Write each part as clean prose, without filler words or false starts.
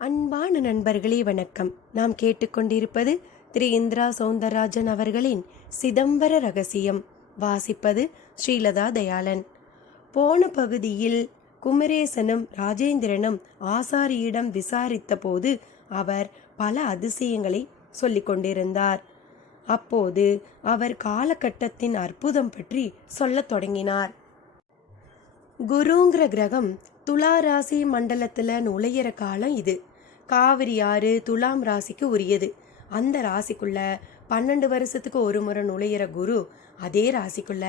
அன்பான நண்பர்களே வணக்கம். நாம் கேட்டுக்கொண்டிருப்பது திரு இந்திரா சௌந்தரராஜன் அவர்களின் சிதம்பர ரகசியம். வாசிப்பது ஸ்ரீலதா தயாளன். போன பகுதியில் குமரேசனும் ராஜேந்திரனும் ஆசாரியிடம் விசாரித்த போது அவர் பல அதிசயங்களை சொல்லிக் கொண்டிருந்தார். அப்போது அவர் காலகட்டத்தின் அற்புதம் பற்றி சொல்லத் தொடங்கினார். குருங்கிற கிரகம் துலா ராசி மண்டலத்தில் நுழையிற காலம் இது. காவிரி ஆறு துலாம் ராசிக்கு உரியது. அந்த ராசிக்குள்ள 12 வருஷத்துக்கு ஒரு முறை நுழையிற குரு அதே ராசிக்குள்ள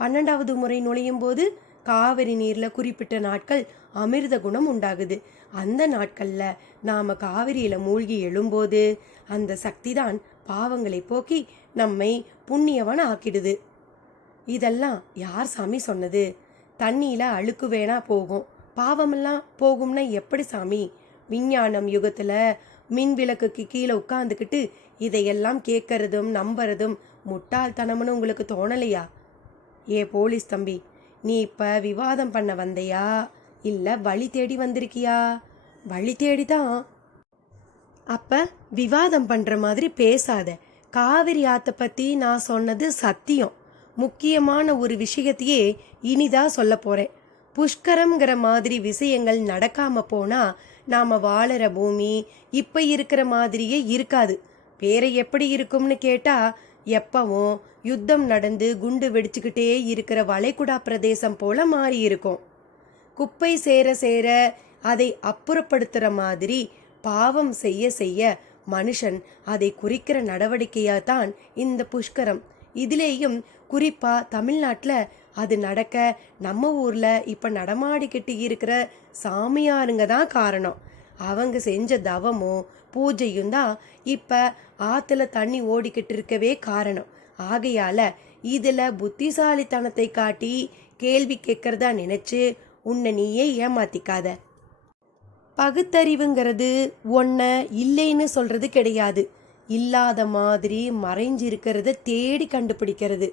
12வது முறை நுழையும் போது காவிரி நீரில் குறிப்பிட்ட நாட்கள் அமிர்த குணம் உண்டாகுது. அந்த நாட்களில் நாம் காவிரியில் மூழ்கி எழும்போது அந்த சக்தி தான் பாவங்களை போக்கி நம்மை புண்ணியவன் ஆக்கிடுது. இதெல்லாம் யார் சாமி சொன்னது? தண்ணியில் அழுக்கு வேணா போகும், பாவமெல்லாம் போகும்னா எப்படி சாமி? விஞ்ஞானம் யுகத்தில் மின் விளக்குக்கு கீழே உட்காந்துக்கிட்டு இதையெல்லாம் கேட்கறதும் நம்புறதும் முட்டாள்தனம்னு உங்களுக்கு தோணலையா? ஏ போலீஸ் தம்பி, நீ இப்போ விவாதம் பண்ண வந்தையா இல்லை வழி தேடி வந்திருக்கியா? வழி தேடிதான். அப்போ விவாதம் பண்ணுற மாதிரி பேசாத. காவிரி ஆற்றை பற்றி நான் சொன்னது சத்தியம். முக்கியமான ஒரு விஷயத்தையே இனிதான் சொல்ல போகிறேன். புஷ்கரம்ங்கிற மாதிரி விஷயங்கள் நடக்காம போனால் நாம் வாழற பூமி இப்போ இருக்கிற மாதிரியே இருக்காது. வேற எப்படி இருக்கும்னு கேட்டால் எப்பவும் யுத்தம் நடந்து குண்டு வெடிச்சுக்கிட்டே இருக்கிற வளைகுடா பிரதேசம் போல மாறி இருக்கும். குப்பை சேர சேர அதை அப்புறப்படுத்துகிற மாதிரி பாவம் செய்ய செய்ய மனுஷன் அதை குறிக்கிற நடவடிக்கையாக தான் இந்த புஷ்கரம். இதுலேயும் குறிப்பாக தமிழ்நாட்டில் அது நடக்க நம்ம ஊரில் இப்போ நடமாடிக்கிட்டு இருக்கிற சாமியாருங்க தான் காரணம். அவங்க செஞ்ச தவமும் பூஜையும் தான் இப்போ ஆற்றுல தண்ணி ஓடிக்கிட்டு இருக்கவே காரணம். ஆகையால் இதில் புத்திசாலித்தனத்தை காட்டி கேள்வி கேட்கறதா நினச்சி உன்னை நீயே ஏமாத்திக்காத. பகுத்தறிவுங்கிறது ஒன்றை இல்லைன்னு சொல்கிறது கிடையாது. இல்லாத மாதிரி மறைஞ்சிருக்கிறத தேடி கண்டுபிடிக்கிறது.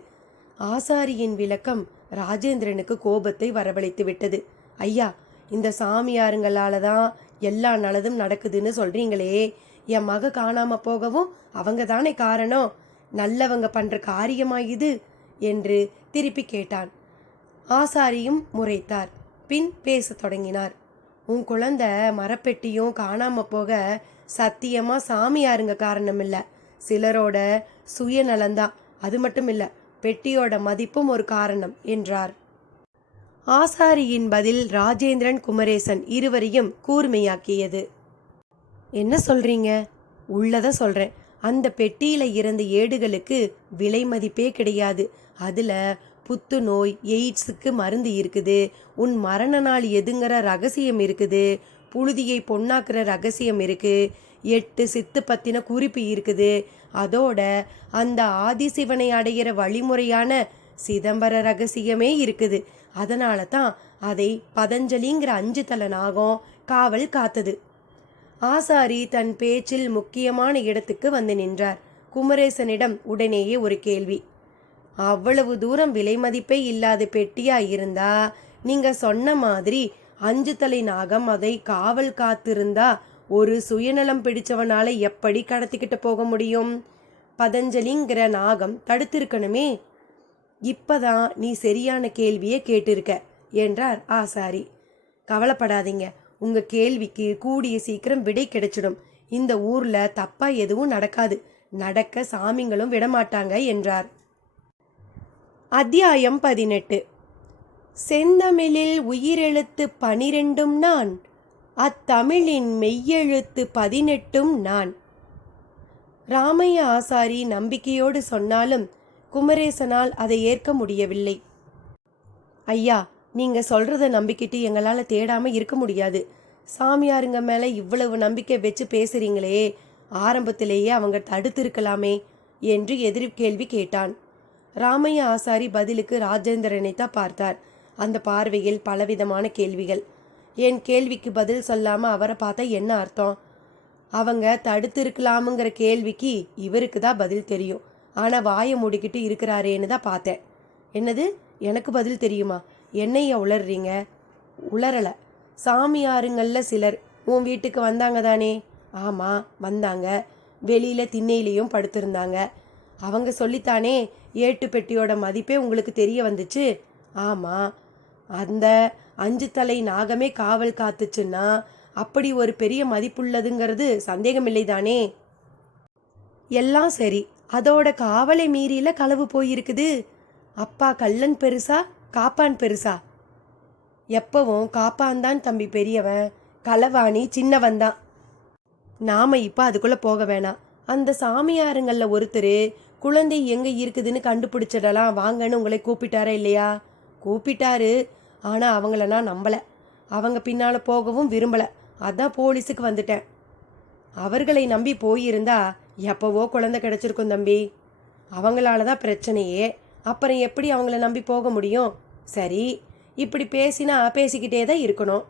ஆசாரியின் விளக்கம் ராஜேந்திரனுக்கு கோபத்தை வரவழைத்து விட்டது. ஐயா, இந்த சாமியாருங்களால தான் எல்லா நல்லதும் நடக்குதுன்னு சொல்றீங்களே, என் மக காணாம போகவும் அவங்க தானே காரணம். நல்லவங்க பண்ற காரியமா இது என்று திருப்பி கேட்டான். ஆசாரியும் முறைத்தார். பின் பேசத் தொடங்கினார். உன் குழந்தை மரப்பெட்டியும் காணாம போக சத்தியமா சாமியாருங்க காரணம் இல்லை, சிலரோட சுயநலந்தான். அது மட்டும் இல்லை, பெட்டியோட மதிப்பும் ஒரு காரணம் என்றார். ஆசாரியின் பதில் ராஜேந்திரன் குமரேசன் இருவரையும் கூர்மையாக்கியது. என்ன சொல்றீங்க? உள்ளத சொல்றேன். அந்த பெட்டியில இருந்த ஏடுகளுக்கு விலை மதிப்பே கிடையாது. அதுல புத்துநோய் எய்ட்ஸுக்கு மருந்து இருக்குது, உன் மரண நாள் எதுங்கிற ரகசியம் இருக்குது, புழுதியை பொன்னாக்குற ரகசியம் இருக்கு, 8 சித்து பத்தின குறிப்பு இருக்குது, அதோட அந்த ஆதிசிவனை அடையிற வழிமுறையான சிதம்பர ரகசியமே இருக்குது. அதனால தான் அதை பதஞ்சலிங்கிற 5 தலை நாகம் காவல் காத்தது. ஆசாரி தன் பேச்சில் முக்கியமான இடத்துக்கு வந்து நின்றார். குமரேசனிடம் உடனேயே ஒரு கேள்வி. அவ்வளவு தூரம் விலை மதிப்பே இல்லாத பெட்டியா இருந்தா நீங்க சொன்ன மாதிரி 5 தலை நாகம் அதை காவல் காத்திருந்தா ஒரு சுயநலம் பிடிச்சவனால எப்படி கடத்திக்கிட்டு போக முடியும்? பதஞ்சலிங்கிற நாகம் தடுத்திருக்கணுமே. இப்பதான் நீ சரியான கேள்வியே கேட்டிருக்க என்றார் ஆசாரி. கவலைப்படாதீங்க, உங்க கேள்விக்கு கூடிய சீக்கிரம் விடை கிடைச்சிடும். இந்த ஊர்ல தப்பா எதுவும் நடக்காது, நடக்க சாமிங்களும் விடமாட்டாங்க என்றார். அத்தியாயம் 18. செந்தமிழில் உயிரெழுத்து 12 நான், அத்தமிழின் மெய்யெழுத்து 18 நான். ராமைய ஆசாரி நம்பிக்கையோடு சொன்னாலும் குமரேசனால் அதை ஏற்க முடியவில்லை. ஐயா, நீங்க சொல்றத நம்பிக்கிட்டு எங்களால் தேடாம இருக்க முடியாது. சாமியாருங்க மேல இவ்வளவு நம்பிக்கை வச்சு பேசுறீங்களே, ஆரம்பத்திலேயே அவங்க தடுத்திருக்கலாமே என்று எதிர் கேள்வி கேட்டான். ராமைய ஆசாரி பதிலுக்கு ராஜேந்திரனை தான் பார்த்தார். அந்த பார்வையில் பலவிதமான கேள்விகள். என் கேள்விக்கு பதில் சொல்லாம அவரை பார்த்தா என்ன அர்த்தம்? அவங்க தடுத்திருக்கலாமுங்கிற கேள்விக்கு இவருக்கு தான் பதில் தெரியும். ஆனா வாயை மூடிக்கிட்டு இருக்கிறாரேன்னு தான் பார்த்தேன். என்னது, எனக்கு பதில் தெரியுமா? என்னைய உளர்றீங்க? உளரல. சாமியாருங்கள்ல சிலர் உன் வீட்டுக்கு வந்தாங்க தானே? ஆமாம் வந்தாங்க. வெளியில் திண்ணையிலையும் படுத்திருந்தாங்க. அவங்க சொல்லித்தானே ஏட்டு பெட்டியோட மதிப்பே உங்களுக்கு தெரிய வந்துச்சு. ஆமாம், அந்த 5 தலை நாகமே காவல் காத்துச்சுன்னா அப்படி ஒரு பெரிய மதிப்புள்ளதுங்கிறது சந்தேகமில்லை தானே? எல்லாம் சரி, அதோட காவலை மீறில களவு போயிருக்குது. அப்பா கள்ளன் பெருசா காப்பான் பெருசா? எப்பவும் காப்பான் தான் தம்பி பெரியவன், களவாணி சின்னவன் தான். நாம இப்போ அதுக்குள்ளே போக வேணாம். அந்த சாமியாருங்களில் ஒருத்தர் குழந்தை எங்கே இருக்குதுன்னு கண்டுபிடிச்சிடலாம் வாங்கன்னு உங்களை கூப்பிட்டாரா இல்லையா? கூப்பிட்டாரு. ஆனால் அவங்கள நான் நம்பலை. அவங்க பின்னால் போகவும் விரும்பலை. அதான் போலீஸுக்கு வந்துட்டேன். அவர்களை நம்பி போயிருந்தா எப்போவோ குழந்தை கிடச்சிருக்கும் தம்பி. அவங்களால தான் பிரச்சனையே. அப்புறம் எப்படி அவங்கள நம்பி போக முடியும்? சரி, இப்படி பேசினா பேசிக்கிட்டே தான் இருக்கணும்.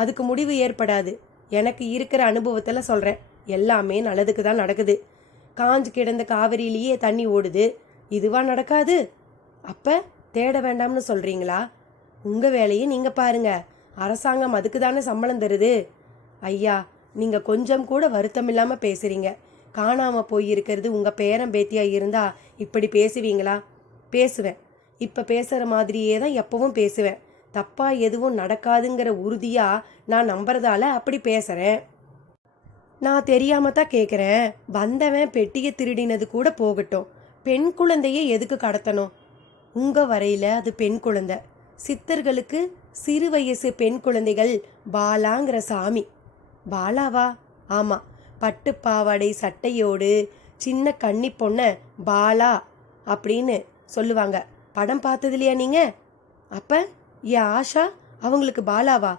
அதுக்கு முடிவு ஏற்படாது. எனக்கு இருக்கிற அனுபவத்தில் சொல்கிறேன். எல்லாமே நல்லதுக்கு தான் நடக்குது. காஞ்சு கிடந்த காவிரியிலேயே தண்ணி ஓடுது. இதுவா நடக்காது? அப்போ தேட வேண்டாம்னு சொல்கிறீங்களா? உங்கள் வேலையை நீங்கள் பாருங்க. அரசாங்கம் அதுக்கு தானே சம்பளம் தருது. ஐயா, நீங்கள் கொஞ்சம் கூட வருத்தம் இல்லாமல் பேசுகிறீங்க. காணாமல் போயிருக்கிறது உங்கள் பேரன் பேத்தியாக இருந்தால் இப்படி பேசுவீங்களா? பேசுவேன். இப்போ பேசுகிற மாதிரியே தான் எப்பவும் பேசுவேன். தப்பாக எதுவும் நடக்காதுங்கிற உறுதியாக நான் நம்புறதால அப்படி பேசுகிறேன். நான் தெரியாம தான் கேட்குறேன். வந்தவன் பெட்டியை திருடினது கூட போகட்டும், பெண் குழந்தையை எதுக்கு கடத்தணும்? உங்கள் வரையில் அது பெண் குழந்தை. சித்தர்களுக்கு சிறு வயசு பெண் குழந்தைகள் பாலாங்கிற சாமி. பாலாவா? ஆமாம், பட்டு பாவாடை சட்டையோடு சின்ன கன்னி பொண்ணை பாலா அப்படின்னு சொல்லுவாங்க. படம் பார்த்தது இல்லையா நீங்கள்? அப்போ என் ஆஷா அவங்களுக்கு பாலாவா?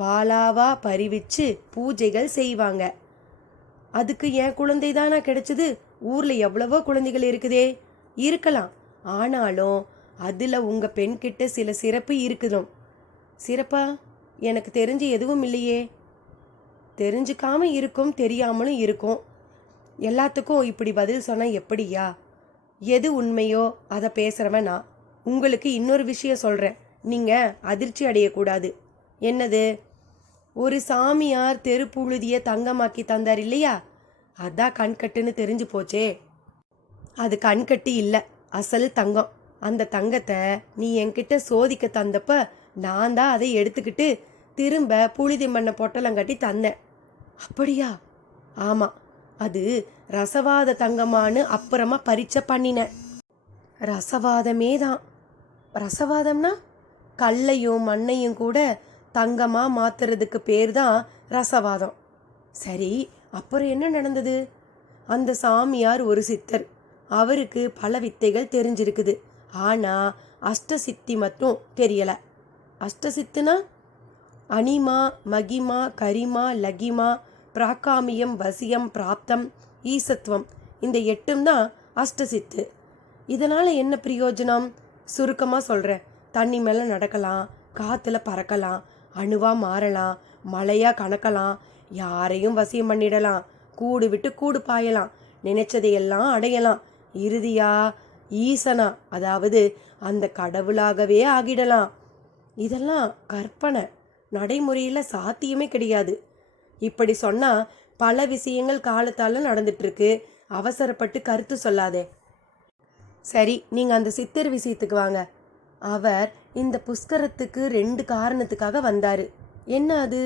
பாலாவா பறிவிச்சு பூஜைகள் செய்வாங்க. அதுக்கு என் குழந்தை தானா கிடைச்சது? ஊரில் எவ்வளவோ குழந்தைகள் இருக்குதே. இருக்கலாம், ஆனாலும் அதில் உங்கள் பெண்கிட்ட சில சிறப்பு இருக்குதும். சிறப்பா? எனக்கு தெரிஞ்சு எதுவும் இல்லையே. தெரிஞ்சுக்காம இருக்கும், தெரியாமலும் இருக்கும். எல்லாத்துக்கும் இப்படி பதில் சொன்னால் எப்படியா? எது உண்மையோ அதை பேசுகிறவன் நான். உங்களுக்கு இன்னொரு விஷயம் சொல்கிறேன், நீங்கள் அதிர்ச்சி அடையக்கூடாது. என்னது? ஒரு சாமியார் தெருப்புழுதியை தங்கமாக்கி தந்தார் இல்லையா? அதான் கண்கட்டுன்னு தெரிஞ்சு போச்சே. அது கண்கட்டு இல்லை, அசல் தங்கம். அந்த தங்கத்தை நீ என்கிட்ட சோதிக்க தந்தப்ப நான் தான் அதை எடுத்துக்கிட்டு திரும்ப புழுதி மண்ணை பொட்டலம் கட்டி தந்தேன். அப்படியா? ஆமாம், அது ரசவாத தங்கமானு அப்புறமா பரீட்சை பண்ணினேன். ரசவாதமே தான். ரசவாதம்னா கல்லையும் மண்ணையும் கூட தங்கமாக மாத்துறதுக்கு பேர் தான் ரசவாதம். சரி, அப்புறம் என்ன நடந்தது? அந்த சாமியார் ஒரு சித்தர். அவருக்கு பல வித்தைகள் தெரிஞ்சிருக்குது. ஆனால் அஷ்டசித்தி மட்டும் தெரியலை. அஷ்டசித்துனா அனிமா, மகிமா, கரிமா, லகிமா, பிராகாமியம், வசியம், பிராப்தம், ஈசத்துவம், இந்த 8 தான் அஷ்டசித்து. இதனால் என்ன பிரயோஜனம்? சுருக்கமாக சொல்கிறேன். தண்ணி மேலே நடக்கலாம், காற்றுல பறக்கலாம், அணுவாக மாறலாம், மழையாக கணக்கலாம், யாரையும் வசியம் பண்ணிடலாம், கூடு விட்டு கூடு பாயலாம், நினைச்சதையெல்லாம் அடையலாம், இறுதியா ஈசனா அதாவது அந்த கடவுளாகவே ஆகிடலாம். இதெல்லாம் கற்பனை, நடைமுறையில் சாத்தியமே கிடையாது. இப்படி சொன்னால் பல விஷயங்கள் காலத்தால் நடந்துட்டுருக்கு. அவசரப்பட்டு கருத்து சொல்லாதே. சரி, நீங்கள் அந்த சித்தர் விஷயத்துக்கு வாங்க. அவர் இந்த புஷ்கரத்துக்கு 2 காரணத்துக்காக வந்தார். என்ன அது?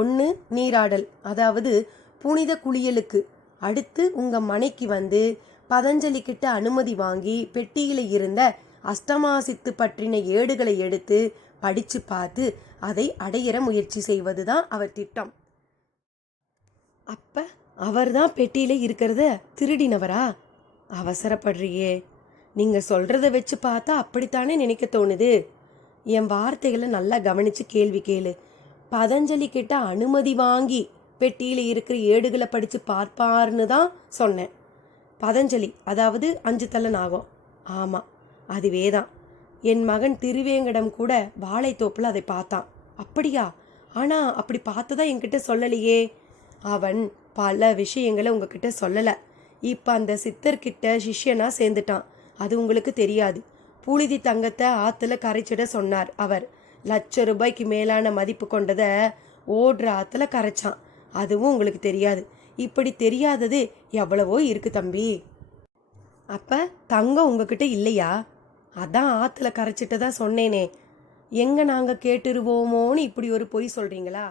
1 நீராடல், அதாவது புனித குளியலுக்கு. அடுத்து உங்கள் மனைக்கு வந்து பதஞ்சலி கிட்ட அனுமதி வாங்கி பெட்டியில் இருந்த அஷ்டமாசித்து பற்றின ஏடுகளை எடுத்து படித்து பார்த்து அதை அடையிற முயற்சி செய்வது தான் அவர் திட்டம். அப்போ அவர் தான் பெட்டியில் இருக்கிறத திருடினவரா? அவசரப்படுறியே. நீங்கள் சொல்கிறத வச்சு பார்த்தா அப்படித்தானே நினைக்க தோணுது. என் வார்த்தைகளை நல்லா கவனித்து கேள்வி கேளு. பதஞ்சலி கிட்ட அனுமதி வாங்கி பெட்டியில் இருக்கிற ஏடுகளை படித்து பார்ப்பார்னு தான் சொன்னேன். பதஞ்சலி அதாவது 5 தலை நாகம். ஆமாம், அதுவே தான். என் மகன் திருவேங்கடம் கூட வாழைத்தோப்பில் அதை பார்த்தான். அப்படியா? ஆனால் அப்படி பார்த்ததா என்கிட்ட சொல்லலையே. அவன் பல விஷயங்களை உங்ககிட்ட சொல்லலை. இப்போ அந்த சித்தர்கிட்ட சிஷ்யனா சேர்ந்துட்டான். அது உங்களுக்கு தெரியாது. புழுதி தங்கத்தை ஆற்றுல கரைச்சிட சொன்னார் அவர். லட்ச ரூபாய்க்கு மேலான மதிப்பு கொண்டதை ஓடுற ஆத்துல கரைச்சான். அதுவும் உங்களுக்கு தெரியாது. இப்படி தெரியாதது எவ்வளவோ இருக்கு தம்பி. அப்ப தங்கம் உங்ககிட்ட இல்லையா? அதான் ஆத்துல கரைச்சிட்டதா சொன்னேனே. எங்க நாங்க கேட்டுருவோமோன்னு இப்படி ஒரு பொய் சொல்றீங்களா?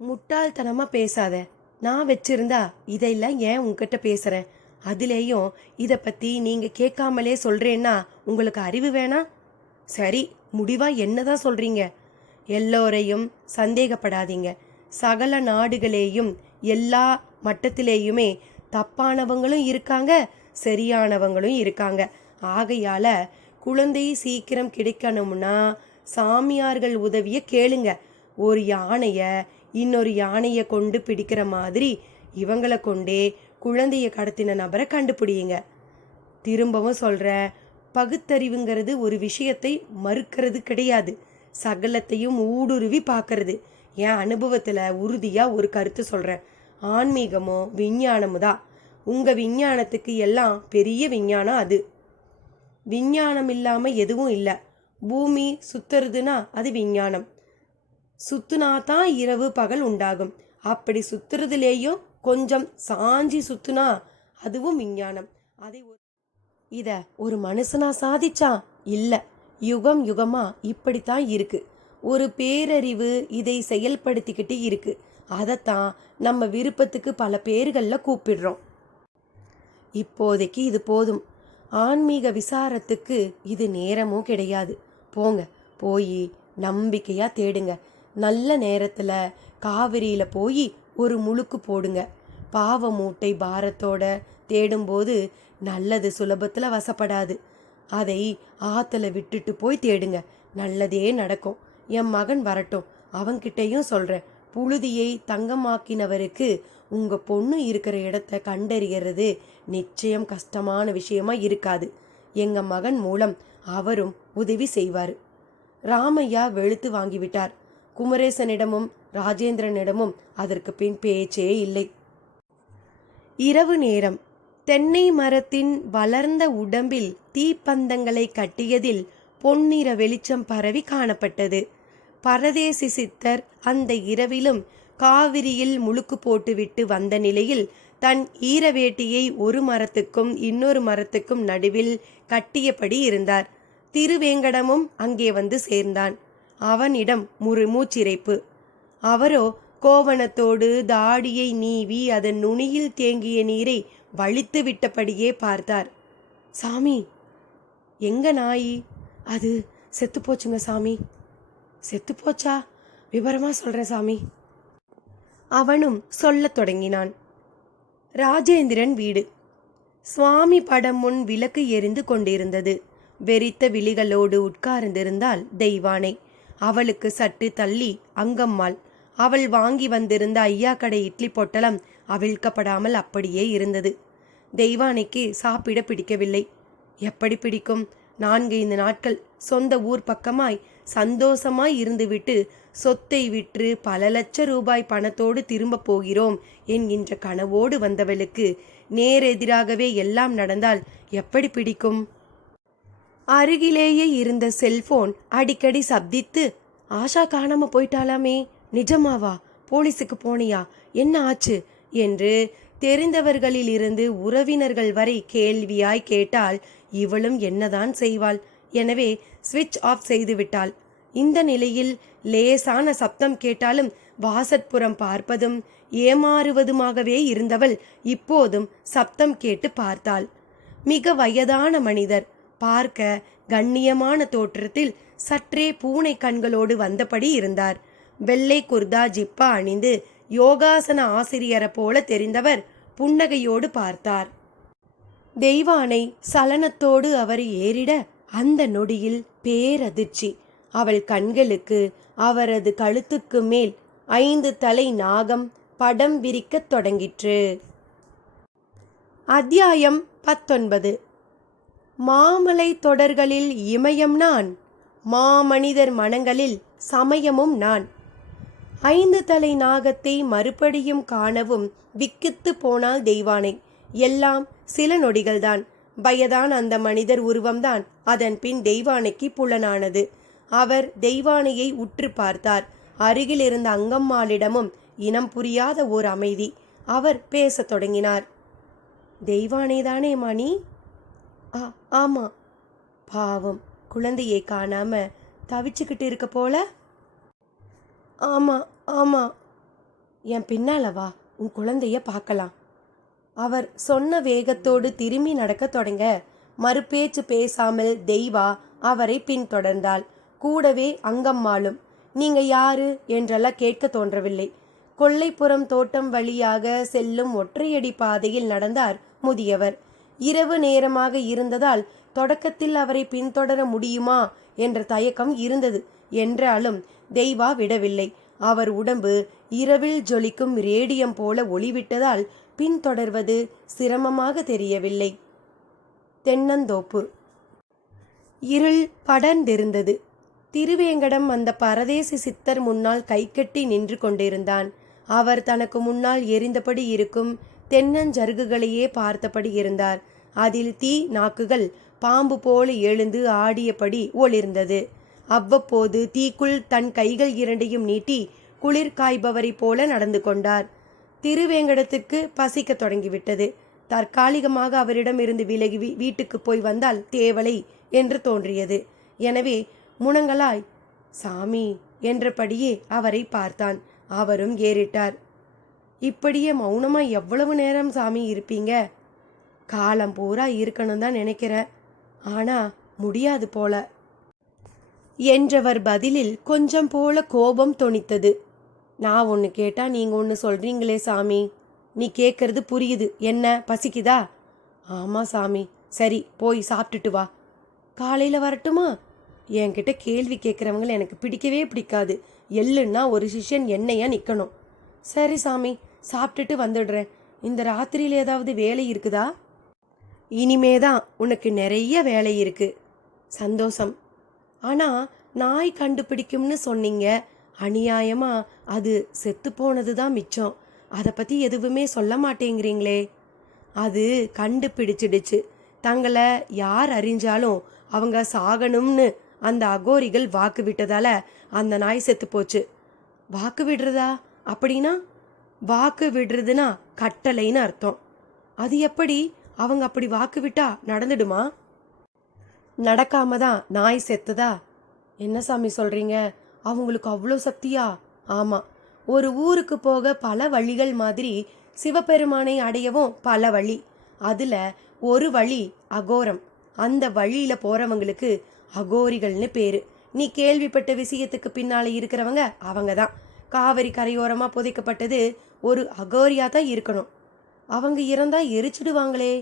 முட்டாள்தனமா பேசாத. நான் வச்சிருந்தா இதெல்லாம் ஏன் உங்ககிட்ட பேசுறேன்? அதுலேயும் இத பத்தி நீங்க கேட்காமலே சொல்றேன்னா உங்களுக்கு அறிவு வேணாம்? சரி, முடிவா என்னதான் சொல்றீங்க? எல்லோரையும் சந்தேகப்படாதீங்க. சகல நாடுகளேயும் எல்லா மட்டத்திலேயுமே தப்பானவங்களும் இருக்காங்க, சரியானவங்களும் இருக்காங்க. ஆகையால குழந்தை சீக்கிரம் கிடைக்கணும்னா சாமியார்கள் உதவிய கேளுங்க. ஒரு யானைய இன்னொரு யானைய கொண்டு பிடிக்கிற மாதிரி இவங்கள கொண்டே குழந்தைய கடத்தின நபரை கண்டுபிடியுங்க. திரும்பவும் சொல்றேன், பகுத்தறிவுங்கிறது ஒரு விஷயத்தை மறுக்கிறது கிடையாது, சகலத்தையும் ஊடுருவி பார்க்கறது. என் அனுபவத்துல உறுதியா ஒரு கருத்து சொல்றேன். ஆன்மீகமோ விஞ்ஞானமும் தான். உங்க விஞ்ஞானத்துக்கு எல்லாம் பெரிய விஞ்ஞானம் அது. விஞ்ஞானம் இல்லாம எதுவும் இல்லை. பூமி சுத்துறதுன்னா அது விஞ்ஞானம். சுத்துனாதான் இரவு பகல் உண்டாகும். அப்படி சுத்துறதுலேயும் கொஞ்சம் சாஞ்சி சுத்துனா அதுவும் விஞ்ஞானம். அதை இத ஒரு மனுஷனா சாதிச்சான்? இல்ல, யுகம் யுகமா இப்படித்தான் இருக்கு. ஒரு பேரறிவு இதை செயல்படுத்திக்கிட்டு இருக்கு. அதைத்தான் நம்ம விருப்பத்துக்கு பல பேர்கள்ல கூப்பிடுறோம். இப்போதைக்கு இது போதும். ஆன்மீக விசாரத்துக்கு இது நேரமும் கிடையாது. போங்க, போய் நம்பிக்கையா தேடுங்க. நல்ல நேரத்துல காவிரியில போய் ஒரு முழுக்கு போடுங்க. பாவ மூட்டை பாரத்தோட தேடும்போது நல்லது சுலபத்துல வசப்படாது. அதை ஆத்துல விட்டுட்டு போய் தேடுங்க, நல்லதே நடக்கும். என் மகன் வரட்டும், அவன்கிட்டையும் சொல்றேன். புழுதியை தங்கமாக்கினவருக்கு உங்க பொண்ணு இருக்கிற இடத்த கண்டறியறது நிச்சயம் கஷ்டமான விஷயமா இருக்காது. எங்க மகன் மூலம் அவரும் உதவி செய்வார். ராமையா வெளுத்து வாங்கிவிட்டார். குமரேசனிடமும் ராஜேந்திரனிடமும் அதற்கு பின் பேச்சே இல்லை. இரவு நேரம். தென்னை மரத்தின் வளர்ந்த உடம்பில் தீப்பந்தங்களை கட்டியதில் பொன்னிற வெளிச்சம் பரவி காணப்பட்டது. பரதேசி சித்தர் அந்த இரவிலும் காவிரியில் முழுக்கு போட்டுவிட்டு வந்த நிலையில் தன் ஈரவேட்டியை ஒரு மரத்துக்கும் இன்னொரு மரத்துக்கும் நடுவில் கட்டியபடி இருந்தார். திருவேங்கடமும் அங்கே வந்து சேர்ந்தான். அவனிடம் மூச்சிறைப்பு. அவரோ கோவணத்தோடு தாடியை நீவி அதன் நுனியில் தேங்கிய நீரை வழித்து விட்டபடியே பார்த்தார். சாமி, எங்க நாயி? அது செத்து போச்சுங்க சாமி. செத்து போச்சா? விவரமா சொல்றேன் சாமி. அவனும் சொல்லத் தொடங்கினான். ராஜேந்திரன் வீடு. சுவாமி படம் முன் விளக்கு எரிந்து கொண்டிருந்தது. வெறித்த விழிகளோடு உட்கார்ந்திருந்தாள் தெய்வானை. அவளுக்கு சற்று தள்ளி அங்கம்மாள். அவள் வாங்கி வந்திருந்த ஐயா கடை இட்லி பொட்டலம் அவிழ்க்கப்படாமல் அப்படியே இருந்தது. தெய்வானைக்கு சாப்பிட பிடிக்கவில்லை. எப்படி பிடிக்கும்? 4-5 நாட்கள் சொந்த ஊர் பக்கமாய் சந்தோஷமாய் இருந்துவிட்டு சொத்தை விற்று பல லட்ச ரூபாய் பணத்தோடு திரும்ப போகிறோம் என்கின்ற கனவோடு வந்தவளுக்கு நேரெதிராகவே எல்லாம் நடந்தால் எப்படி பிடிக்கும்? அருகிலேயே இருந்த செல்போன் அடிக்கடி சப்தித்து, ஆஷா காணாம போயிட்டாலாமே, நிஜமாவா? போலீஸுக்கு போனியா? என்ன ஆச்சு என்று தெரிந்தவர்களிலிருந்து உறவினர்கள் வரை கேள்வியாய் கேட்டால் இவளும் என்னதான் செய்வாள்? எனவே ஸ்விட்ச் ஆஃப் செய்து விட்டாள். இந்த நிலையில் லேசான சப்தம் கேட்டாலும் வாசற்புறம் பார்ப்பதும் ஏமாறுவதுமாகவே இருந்தவள் இப்போதும் சப்தம் கேட்டு பார்த்தாள். மிக வயதான மனிதர். பார்க்க கண்ணியமான தோற்றத்தில் சற்றே பூனை கண்களோடு வந்தபடி இருந்தார். வெள்ளை குர்தா ஜிப்பா அணிந்து யோகாசன ஆசிரியரை போல தெரிந்தவர் புன்னகையோடு பார்த்தார். தெய்வானை சலனத்தோடு அவர் ஏறிட அந்த நொடியில் பேரதிர்ச்சி. அவள் கண்களுக்கு அவரது கழுத்துக்கு மேல் 5 தலை நாகம் படம் விரிக்கத் தொடங்கிற்று. அத்தியாயம் 19. மாமலை தொடர்களில் இமயம் நான், மாமனிதர் மனங்களில் சமயமும் நான். 5 தலை நாகத்தை மறுபடியும் காணவும் விக்கித்து போனாள் தெய்வானை. எல்லாம் சில நொடிகள்தான். வயதான அந்த மனிதர் உருவம்தான் அதன் பின் தெய்வானைக்கு புலனானது. அவர் தெய்வானையை உற்று பார்த்தார். அருகில் இருந்த அங்கம்மாளிடமும் இனம் புரியாத ஓர் அமைதி. அவர் பேசத் தொடங்கினார். தெய்வானேதானே மணி? ஆமா. பாவம், குழந்தையை காணாம தவிச்சுக்கிட்டு இருக்க போல. ஆமா ஆமா. என் பின்னால வா, உன் குழந்தைய பார்க்கலாம். அவர் சொன்ன வேகத்தோடு திரும்பி நடக்க தொடங்க மறுபேச்சு பேசாமல் தெய்வா அவரை பின்தொடர்ந்தாள். கூடவே அங்கம்மாளும். நீங்க யாரு என்றெல்லாம் கேட்க தோன்றவில்லை. கொல்லைப்புறம் தோட்டம் வழியாக செல்லும் ஒற்றையடி பாதையில் நடந்தார் முதியவர். இரவு நேரமாக இருந்ததால் தொடக்கத்தில் அவரை பின்தொடர முடியுமா என்ற தயக்கம் இருந்தது. என்றாலும் தெய்வா விடவில்லை. அவர் உடம்பு இரவில் ஜொலிக்கும் ரேடியம் போல ஒளிவிட்டதால் பின்தொடர்வது சிரமமாக தெரியவில்லை. தென்னந்தோப்பு. இருள் படர்ந்திருந்தது. திருவேங்கடம் அந்த பரதேசி சித்தர் முன்னால் கைகட்டி நின்று கொண்டிருந்தான். அவர் தனக்கு முன்னால் எரிந்தபடி இருக்கும் தென்னஞ்சருகுகளையே பார்த்தபடி இருந்தார். அதில் தீ நாக்குகள் பாம்பு போல எழுந்து ஆடியபடி ஒளிர்ந்தது. அவ்வப்போது தீக்குள் தன் கைகள் இரண்டையும் நீட்டி குளிர் காய்பவரை போல நடந்து கொண்டார். திருவேங்கடத்திற்கு பசிக்க தொடங்கிவிட்டது. தற்காலிகமாக அவரிடம் இருந்து விலகி வீட்டுக்கு போய் வந்தால் தேவலை என்று தோன்றியது. எனவே முனங்களாய் சாமி என்றபடியே அவரை பார்த்தான். அவரும் ஏறிட்டார். இப்படியே மௌனமா எவ்வளவு நேரம் சாமி இருப்பீங்க? காலம் பூரா இருக்கணும் தான் நினைக்கிறேன், ஆனா முடியாது போல என்றவர் பதிலில் கொஞ்சம் போல கோபம் தொனித்தது. நான் ஒன்று கேட்டா நீங்க ஒன்று சொல்றீங்களே சாமி. நீ கேட்கறது புரியுது. என்ன பசிக்குதா? ஆமா சாமி. சரி, போய் சாப்பிட்டுட்டு வா. காலையில வரட்டுமா? என்கிட்ட கேள்வி கேட்குறவங்களை எனக்கு பிடிக்கவே பிடிக்காது. எள்ளுன்னா ஒரு சிஷ்யன் எண்ணெயா நிற்கணும். சரி சாமி, சாப்பிட்டுட்டு வந்துடுறேன். இந்த ராத்திரியில் ஏதாவது வேலை இருக்குதா? இனிமேதான் உனக்கு நிறைய வேலை இருக்கு. சந்தோஷம். ஆனா நாய் கண்டுபிடிக்கும்னு சொன்னீங்க. அநியாயமா அது செத்து போனது தான் மிச்சம். அதை பற்றி எதுவுமே சொல்ல மாட்டேங்கிறீங்களே. அது கண்டுபிடிச்சிடுச்சு. தங்களை யார் அறிஞ்சாலும் அவங்க சாகணும்னு அந்த அகோரிகள் வாக்கு விட்டதால அந்த நாய் செத்து போச்சு. வாக்கு விடுறதா? அப்படின்னா வாக்கு விடுறதுன்னா கட்டளைன்னு அர்த்தம். அது எப்படி? அவங்க அப்படி வாக்கு விட்டா நடந்துடுமா? நடக்காம தான் நாய் செத்துதா? என்ன சாமி சொல்றீங்க? அவங்களுக்கு அவ்வளோ சக்தியா? ஆமா. ஒரு ஊருக்கு போக பல வழிகள் மாதிரி சிவபெருமானை அடையவும் பல வழி. அதுல ஒரு வழி அகோரம். அந்த வழியில போறவங்களுக்கு அகோரிகள்னு பேரு. நீ கேள்விப்பட்ட விஷயத்துக்கு பின்னால இருக்கிறவங்க அவங்க தான். காவிரி கரையோரமா புதைக்கப்பட்டது ஒரு அகோரியா தான் இருக்கணும். அவங்க இறந்தா எரிச்சிடுவாங்களே.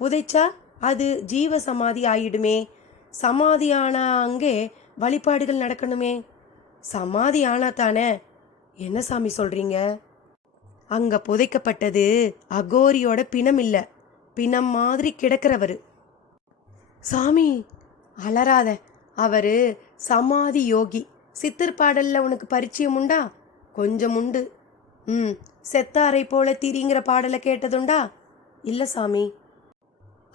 புதைச்சா அது ஜீவ சமாதி ஆயிடுமே. சமாதி ஆனா அங்கே வழிபாடுகள் நடக்கணுமே. சமாதி ஆனா தானே. என்ன சாமி சொல்றீங்க? அங்க புதைக்கப்பட்டது அகோரியோட பிணம் இல்ல, பிணம் மாதிரி கிடக்கிறவரு. சாமி அலறாத. அவரு சமாதி யோகி. சித்தர் பாடல்ல உனக்கு பரிச்சயம் உண்டா? கொஞ்சம் உண்டு. செத்தாரை போல திரிங்கிற பாடலை கேட்டதுண்டா? இல்ல சாமி.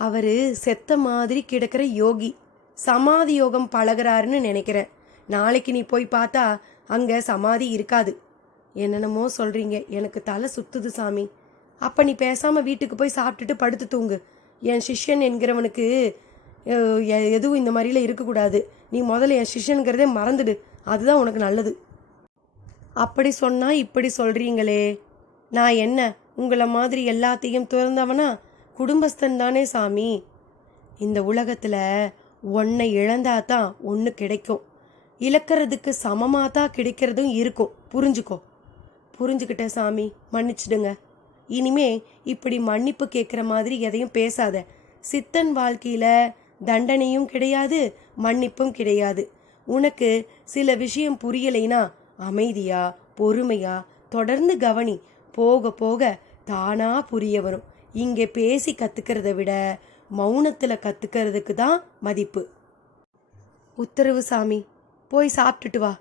அவரு செத்த மாதிரி கிடக்கிற யோகி. சமாதி யோகம் பழகிறாருன்னு நினைக்கிறேன். நாளைக்கு நீ போய் பார்த்தா அங்க சமாதி இருக்காது. என்னென்னமோ சொல்றீங்க, எனக்கு தலை சுத்துது சாமி. அப்ப நீ பேசாம வீட்டுக்கு போய் சாப்பிட்டுட்டு படுத்து தூங்கு. என் சிஷ்யன் என்கிறவனுக்கு எதுவும் இந்த மாதிரிலாம் இருக்கக்கூடாது. நீ முதல்ல என் சிஷ்யனுங்கிறதே மறந்துடு. அதுதான் உனக்கு நல்லது. அப்படி சொன்னா இப்படி சொல்றீங்களே. நான் என்ன உங்களை மாதிரி எல்லாத்தையும் துறந்தவனா? குடும்பஸ்தன் தானே சாமி. இந்த உலகத்துல ஒன்னை இழந்தாதான் ஒன்று கிடைக்கும். இழக்கிறதுக்கு சமமாக தான் கிடைக்கிறதும் இருக்கும். புரிஞ்சுக்கோ. புரிஞ்சுக்கிட்டேன் சாமி, மன்னிச்சிடுங்க. இனிமே இப்படி மன்னிப்பு கேட்குற மாதிரி எதையும் பேசாத. சித்தன் வாழ்க்கையில தண்டனையும் கிடையாது, மன்னிப்பும் கிடையாது. உனக்கு சில விஷயம் புரியலைனா அமைதியா பொறுமையா தொடர்ந்து கவனி. போக போக தானா புரிய வரும். இங்கே பேசி கத்துக்கிறத விட மௌனத்தில் கத்துக்கிறதுக்கு தான் மதிப்பு. உத்தரவு சாமி. போய் சாப்பிட்டுட்டு வா.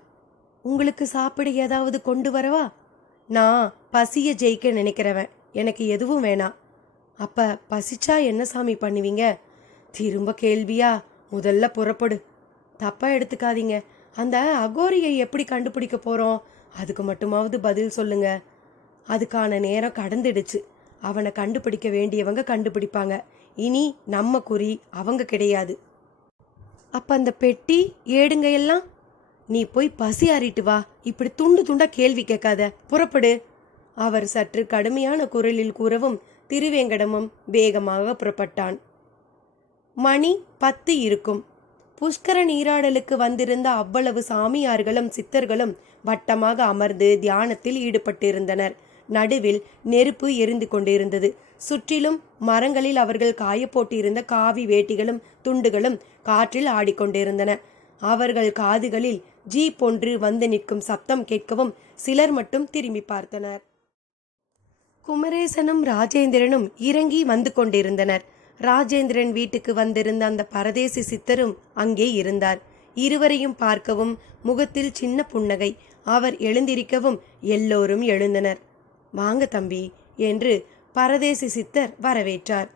உங்களுக்கு சாப்பிட ஏதாவது கொண்டு வரவா? நான் பசியை ஜெயிக்க நினைக்கிறவன். எனக்கு எதுவும் வேணாம். அப்ப பசிச்சா என்ன சாமி பண்ணுவீங்க? திரும்ப கேள்வியா? முதல்ல புறப்படு. தப்பா எடுத்துக்காதீங்க. அந்த அகோரியை எப்படி கண்டுபிடிக்க போறோம்? அதுக்கு மட்டுமாவது பதில் சொல்லுங்க. அதுக்கான நேரம் கடந்துடுச்சு. அவனை கண்டுபிடிக்க வேண்டியவங்க கண்டுபிடிப்பாங்க. இனி நம்ம குறி அவங்க கிடையாது. அப்ப அந்த பெட்டி ஏடுங்க எல்லாம்? நீ போய் பசி ஆறிட்டு வா. இப்படி துண்டு துண்டா கேள்வி கேட்காத. புறப்படு. அவர் சற்று கடுமையான குரலில் கூறவும் திருவேங்கடமும் வேகமாக புறப்பட்டான். மணி 10 இருக்கும். புஷ்கர நீராடலுக்கு வந்திருந்த அவ்வளவு சாமியார்களும் சித்தர்களும் வட்டமாக அமர்ந்து தியானத்தில் ஈடுபட்டிருந்தனர். நடுவில் நெருப்பு எரிந்து கொண்டிருந்தது. சுற்றிலும் மரங்களில் அவர்கள் காயப்போட்டிருந்த காவி வேட்டிகளும் துண்டுகளும் காற்றில் ஆடிக்கொண்டிருந்தன. அவர்கள் காதுகளில் ஜீப் ஒன்று வந்து நிற்கும் சப்தம் கேட்கவும் சிலர் மட்டும் திரும்பி பார்த்தனர். குமரேசனும் ராஜேந்திரனும் இறங்கி வந்து கொண்டிருந்தனர். ராஜேந்திரன் வீட்டுக்கு வந்திருந்த அந்த பரதேசி சித்தரும் அங்கே இருந்தார். இருவரையும் பார்க்கவும் முகத்தில் சின்ன புன்னகை. அவர் எழுந்திருக்கவும் எல்லோரும் எழுந்தனர். வாங்க தம்பி என்று பரதேசி சித்தர் வரவேற்றார்.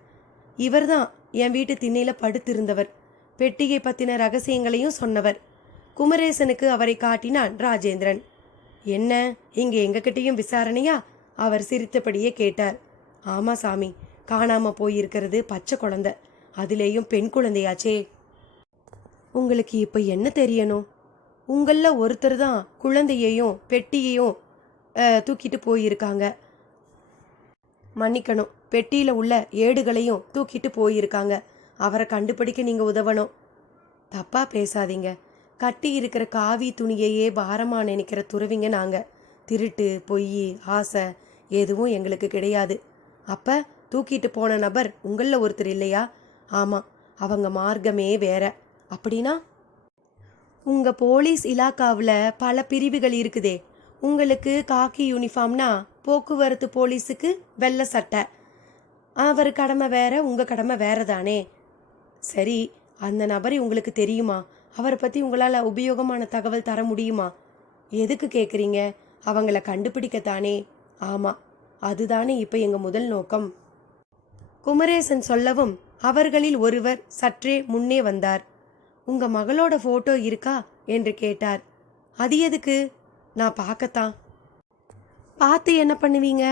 இவர்தான் என் வீட்டு திண்ணையில படுத்திருந்தவர். பெட்டிகை பத்தின ரகசியங்களையும் சொன்னவர். குமரேசனுக்கு அவரை காட்டினான் ராஜேந்திரன். என்ன, இங்க எங்ககிட்டயும் விசாரணையா? அவர் சிரித்தபடியே கேட்டார். ஆமா சாமி, காணாம போயிருக்கிறது பச்சை குழந்தை, அதுலேயும் பெண் குழந்தையாச்சே. உங்களுக்கு இப்ப என்ன தெரியணும்? உங்கள ஒருத்தர் தான் குழந்தையையும் பெட்டியையும் தூக்கிட்டு போயிருக்காங்க. மன்னிக்கணும், பெட்டியில உள்ள ஏடுகளையும் தூக்கிட்டு போயிருக்காங்க. அவரை கண்டுபிடிக்க நீங்க உதவணும். தப்பா பேசாதீங்க. கட்டி இருக்கிற காவி துணியையே பாரமா நினைக்கிற துறவிங்க நாங்க. திருட்டு, பொய், ஆசை எதுவும் எங்களுக்கு கிடையாது. அப்ப தூக்கிட்டு போன நபர் உங்கள ஒருத்தர் இல்லையா? ஆமா, அவங்க மார்க்கமே வேற. அப்படின்னா உங்க போலீஸ் இலாக்காவில் பல பிரிவுகள் இருக்குதே. உங்களுக்கு காக்கி யூனிஃபார்ம்னா போக்குவரத்து போலீஸுக்கு வெள்ளை சட்டை. அவர் கடமை வேற, உங்க கடமை வேற தானே. சரி, அந்த நபரை உங்களுக்கு தெரியுமா? அவரை பத்தி உங்களால உபயோகமான தகவல் தர முடியுமா? எதுக்கு கேக்குறீங்க? அவங்கள கண்டுபிடிக்கத்தானே. ஆமா, அதுதானே இப்ப எங்க முதல் நோக்கம். குமரேசன் சொல்லவும் அவர்களில் ஒருவர் சற்றே முன்னே வந்தார். உங்க மகளோட போட்டோ இருக்கா என்று கேட்டார். அது எதுக்கு? நான் பார்க்கத்தான். பார்த்து என்ன பண்ணுவீங்க?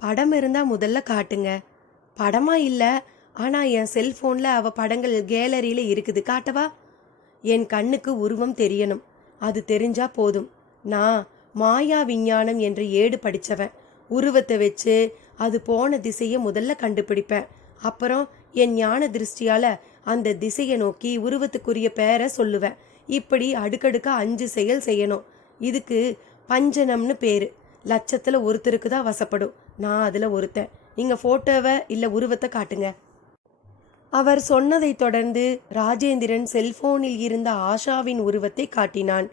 படம் இருந்தா முதல்ல காட்டுங்க. படமா இல்ல, ஆனா என் செல்போன்ல அவ படங்கள் கேலரியில இருக்குது, காட்டவா? என் கண்ணுக்கு உருவம் தெரியணும். அது தெரிஞ்சா போதும். நான் மாயா விஞ்ஞானம் என்ற ஏடு படிச்சவன். உருவத்தை வச்சு அது போன திசையை முதல்ல கண்டுபிடிப்பேன். அப்புறம் என் ஞான திருஷ்டியால அந்த திசையை நோக்கி உருவத்துக்குரிய பேரை சொல்லுவேன். இப்படி அடுக்கடுக்கா 5 செயல் செய்யணும். இதுக்கு பஞ்சனம்னு பேரு. லட்சத்துல ஒருத்தருக்கு தான் வசப்படும். நான் அதுல ஒருத்தன். நீங்க போட்டோவை இல்ல உருவத்தை காட்டுங்க. அவர் சொன்னதை தொடர்ந்து ராஜேந்திரன் செல்போனில் இருந்த ஆஷாவின் உருவத்தை காட்டினான்.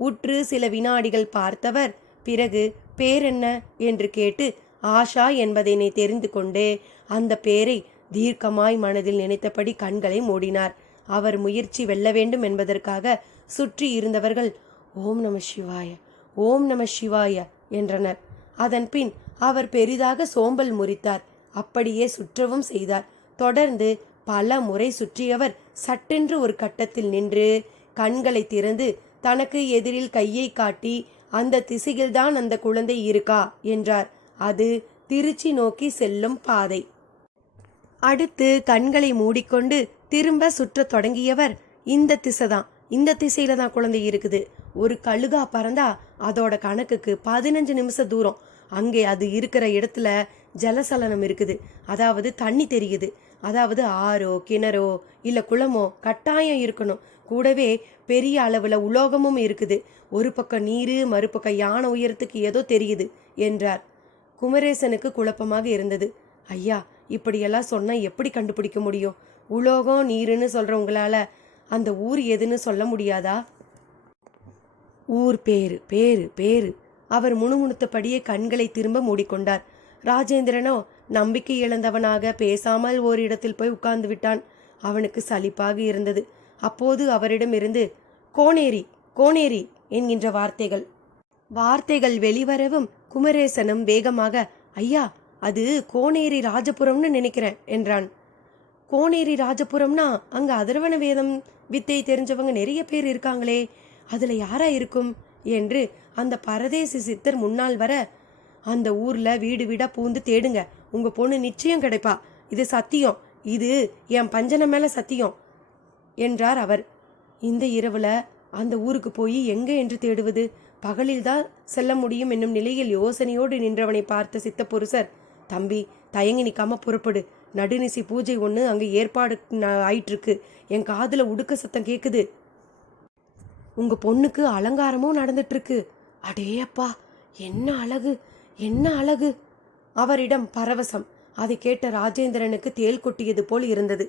உற்று சில வினாடிகள் பார்த்தவர் பிறகு பேரென்ன என்று கேட்டு ஆஷா என்பதனை தெரிந்து கொண்டு அந்த பேரை தீர்க்கமாய் மனதில் நினைத்தபடி கண்களை மூடினார். அவர் முயற்சி வெல்ல வேண்டும் என்பதற்காக சுற்றி இருந்தவர்கள் ஓம் நம சிவாய, ஓம் நம சிவாய என்றனர். அதன் பின் அவர் பெரிதாக சோம்பல் முறித்தார். அப்படியே சுற்றவும் செய்தார். தொடர்ந்து பல முறை சுற்றியவர் சட்டென்று ஒரு கட்டத்தில் நின்று கண்களை திறந்து தனக்கு எதிரில் கையை காட்டி அந்த திசையில்தான் அந்த குழந்தை இருக்கா என்றார். அது திருச்சி நோக்கி செல்லும் பாதை. அடுத்து கண்களை மூடிக்கொண்டு திரும்ப சுற்ற தொடங்கியவர் இந்த திசைதான், இந்த திசையில தான் குழந்தை இருக்குது. ஒரு கழுகா பறந்தா அதோட கணக்குக்கு 15 நிமிஷம் தூரம். அங்கே அது இருக்கிற இடத்துல ஜலசலனம் இருக்குது, அதாவது தண்ணி தெரியுது. அதாவது ஆறோ கிணறோ இல்ல குளமோ கட்டாயம் இருக்கணும். கூடவே பெரிய அளவுல உலோகமும் இருக்குது. ஒரு பக்கம் நீரு, மறுபக்கம் யானை உயரத்துக்கு ஏதோ தெரியுது என்றார். குமரேசனுக்கு குழப்பமாக இருந்தது. ஐயா, இப்படியெல்லாம் சொன்னா எப்படி கண்டுபிடிக்க முடியும்? உலோகம் நீருன்னு சொல்றவங்களால அந்த ஊர் எதுன்னு சொல்ல முடியாதா? ஊர் பேரு பேரு பேரு. அவர் முணுமுணுத்தபடியே கண்களை திரும்ப மூடிக்கொண்டார். ராஜேந்திரனோ நம்பிக்கை இழந்தவனாக பேசாமல் ஓரிடத்தில் போய் உட்கார்ந்து விட்டான். அவனுக்கு சலிப்பாக இருந்தது. அப்போது அவரிடமிருந்து கோனேரி கோனேரி என்கின்ற வார்த்தைகள் வெளிவரவும் குமரேசனும் வேகமாக ஐயா, அது கோனேரி ராஜபுரம்னு நினைக்கிறேன் என்றான். கோனேரி ராஜபுரம்னா அங்க அதர்வண வேதம் வித்தை தெரிஞ்சவங்க நிறைய பேர் இருக்காங்களே, அதுல யாரா இருக்கும் என்று அந்த பரதேசி சித்தர் முன்னால் வர, அந்த ஊர்ல வீடு வீடா பூந்து தேடுங்க, உங்க பொண்ணு நிச்சயம் கிடைப்பா, இது சத்தியம், இது என் பஞ்சனை மேல சத்தியம் என்றார் அவர். இந்த இரவுல அந்த ஊருக்கு போய் எங்க என்று தேடுவது? பகலில்தான் செல்ல முடியும் என்னும் நிலையில் யோசனையோடு நின்றவனை பார்த்த சித்தப்புருஷர், தம்பி தயங்கி நிக்காம புறப்படு, நடுநிசி பூஜை ஒன்று அங்கே ஏற்பாடு ஆயிட்டிருக்கு, என் காதுல உடுக்க சத்தம் கேட்குது, உங்க பொண்ணுக்கு அலங்காரமும் நடந்துட்டு இருக்கு, அடேயப்பா என்ன அழகு, என்ன அழகு! அவரிடம் பரவசம். அதை கேட்ட ராஜேந்திரனுக்கு தேல் கொட்டியது போல் இருந்தது.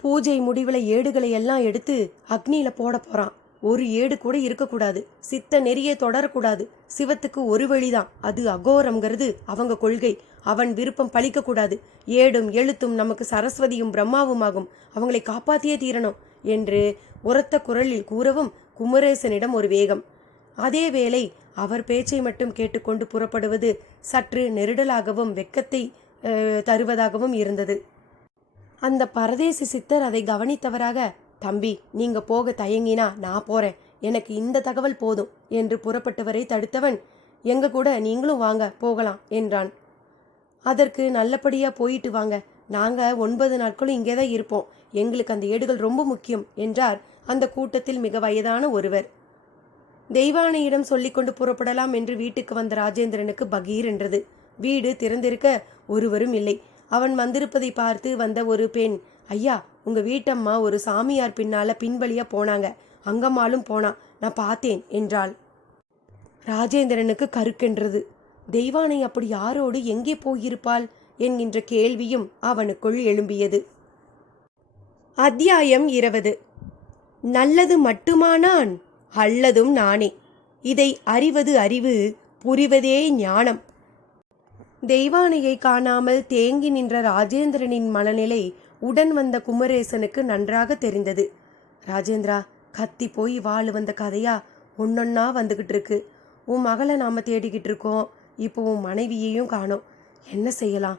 பூஜை முடிவில் ஏடுகளை எல்லாம் எடுத்து அக்னியில போட போறான். ஒரு ஏடு கூட இருக்கக்கூடாது, சித்த நெறியே தொடரக்கூடாது, சிவத்துக்கு ஒரு வழிதான், அது அகோரம்ங்கிறது அவங்க கொள்கை, அவன் விருப்பம் பழிக்கக்கூடாது, ஏடும் எழுத்தும் நமக்கு சரஸ்வதியும் பிரம்மாவும் ஆகும், அவங்களை காப்பாற்றியே தீரணும் என்று உரத்த குரலில் கூறவும் குமரேசனிடம் ஒரு வேகம். அதே வேளை அவர் பேச்சை மட்டும் கேட்டுக்கொண்டு புறப்படுவது சற்று நெருடலாகவும் வெக்கத்தை தருவதாகவும் இருந்தது. அந்த பரதேசி சித்தர் அதை கவனித்தவராக, தம்பி நீங்க போக தயங்கினா நான் போறேன், எனக்கு இந்த தகவல் போதும் என்று புறப்பட்டவரை தடுத்தவன், எங்க கூட நீங்களும் வாங்க போகலாம் என்றான். அதற்கு நல்லபடியா போயிட்டு வாங்க, நாங்க 9 நாட்களும் இங்கே தான் இருப்போம், எங்களுக்கு அந்த ஏடுகள் ரொம்ப முக்கியம் என்றார் அந்த கூட்டத்தில் மிக வயதான ஒருவர். தெய்வானையிடம் சொல்லிக்கொண்டு புறப்படலாம் என்று வீட்டுக்கு வந்த ராஜேந்திரனுக்கு பகீர் என்றது. வீடு திறந்திருக்க ஒருவரும் இல்லை. அவன் வந்திருப்பதை பார்த்து வந்த ஒரு பெண், ஐயா உங்க வீட்டம்மா ஒரு சாமியார் பின்னால பின்வழியா போனாங்க, அங்கம்மாளும் போனா, நான் பார்த்தேன் என்றாள். ராஜேந்திரனுக்கு கருக்கென்றது. தெய்வானை அப்படி யாரோடு எங்கே போயிருப்பாள் என்கின்ற கேள்வியும் அவனுக்குள் எழும்பியது. அத்தியாயம் 20. நல்லது மட்டுமானான் அல்லதும் நானே, இதை அறிவது அறிவு, புரிவதே ஞானம். தெய்வானையை காணாமல் தேங்கி நின்ற ராஜேந்திரனின் மனநிலை உடன் வந்த குமரேசனுக்கு நன்றாக தெரிந்தது. ராஜேந்திரா, கத்தி போய் வாழு வந்த கதையா ஒன்னொன்னா வந்துகிட்டு இருக்கு. உன் மகளை நாம தேடிக்கிட்டு இருக்கோம், இப்போ உன் மனைவியையும் காணோம், என்ன செய்யலாம்?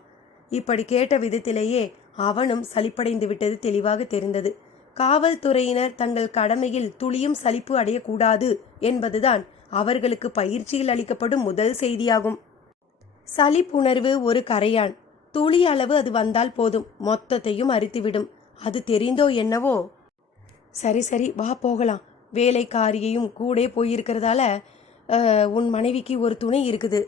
இப்படி கேட்ட விதத்திலேயே அவனும் சலிப்படைந்து விட்டது தெளிவாக தெரிந்தது. காவல்துறையினர் தங்கள் கடமையில் துளியும் சலிப்பு அடையக்கூடாது என்பதுதான் அவர்களுக்கு பயிற்சியில் அளிக்கப்படும் முதல் செய்தியாகும். சலிப்புணர்வு ஒரு கரையான், துளி அளவு அது வந்தால் போதும், மொத்தத்தையும் அரித்துவிடும். அது தெரிந்தோ என்னவோ. சரி சரி வா போகலாம், வேலைக்காரியையும் கூட போயிருக்கிறதால உன் மனைவிக்கு ஒரு துணை இருக்குது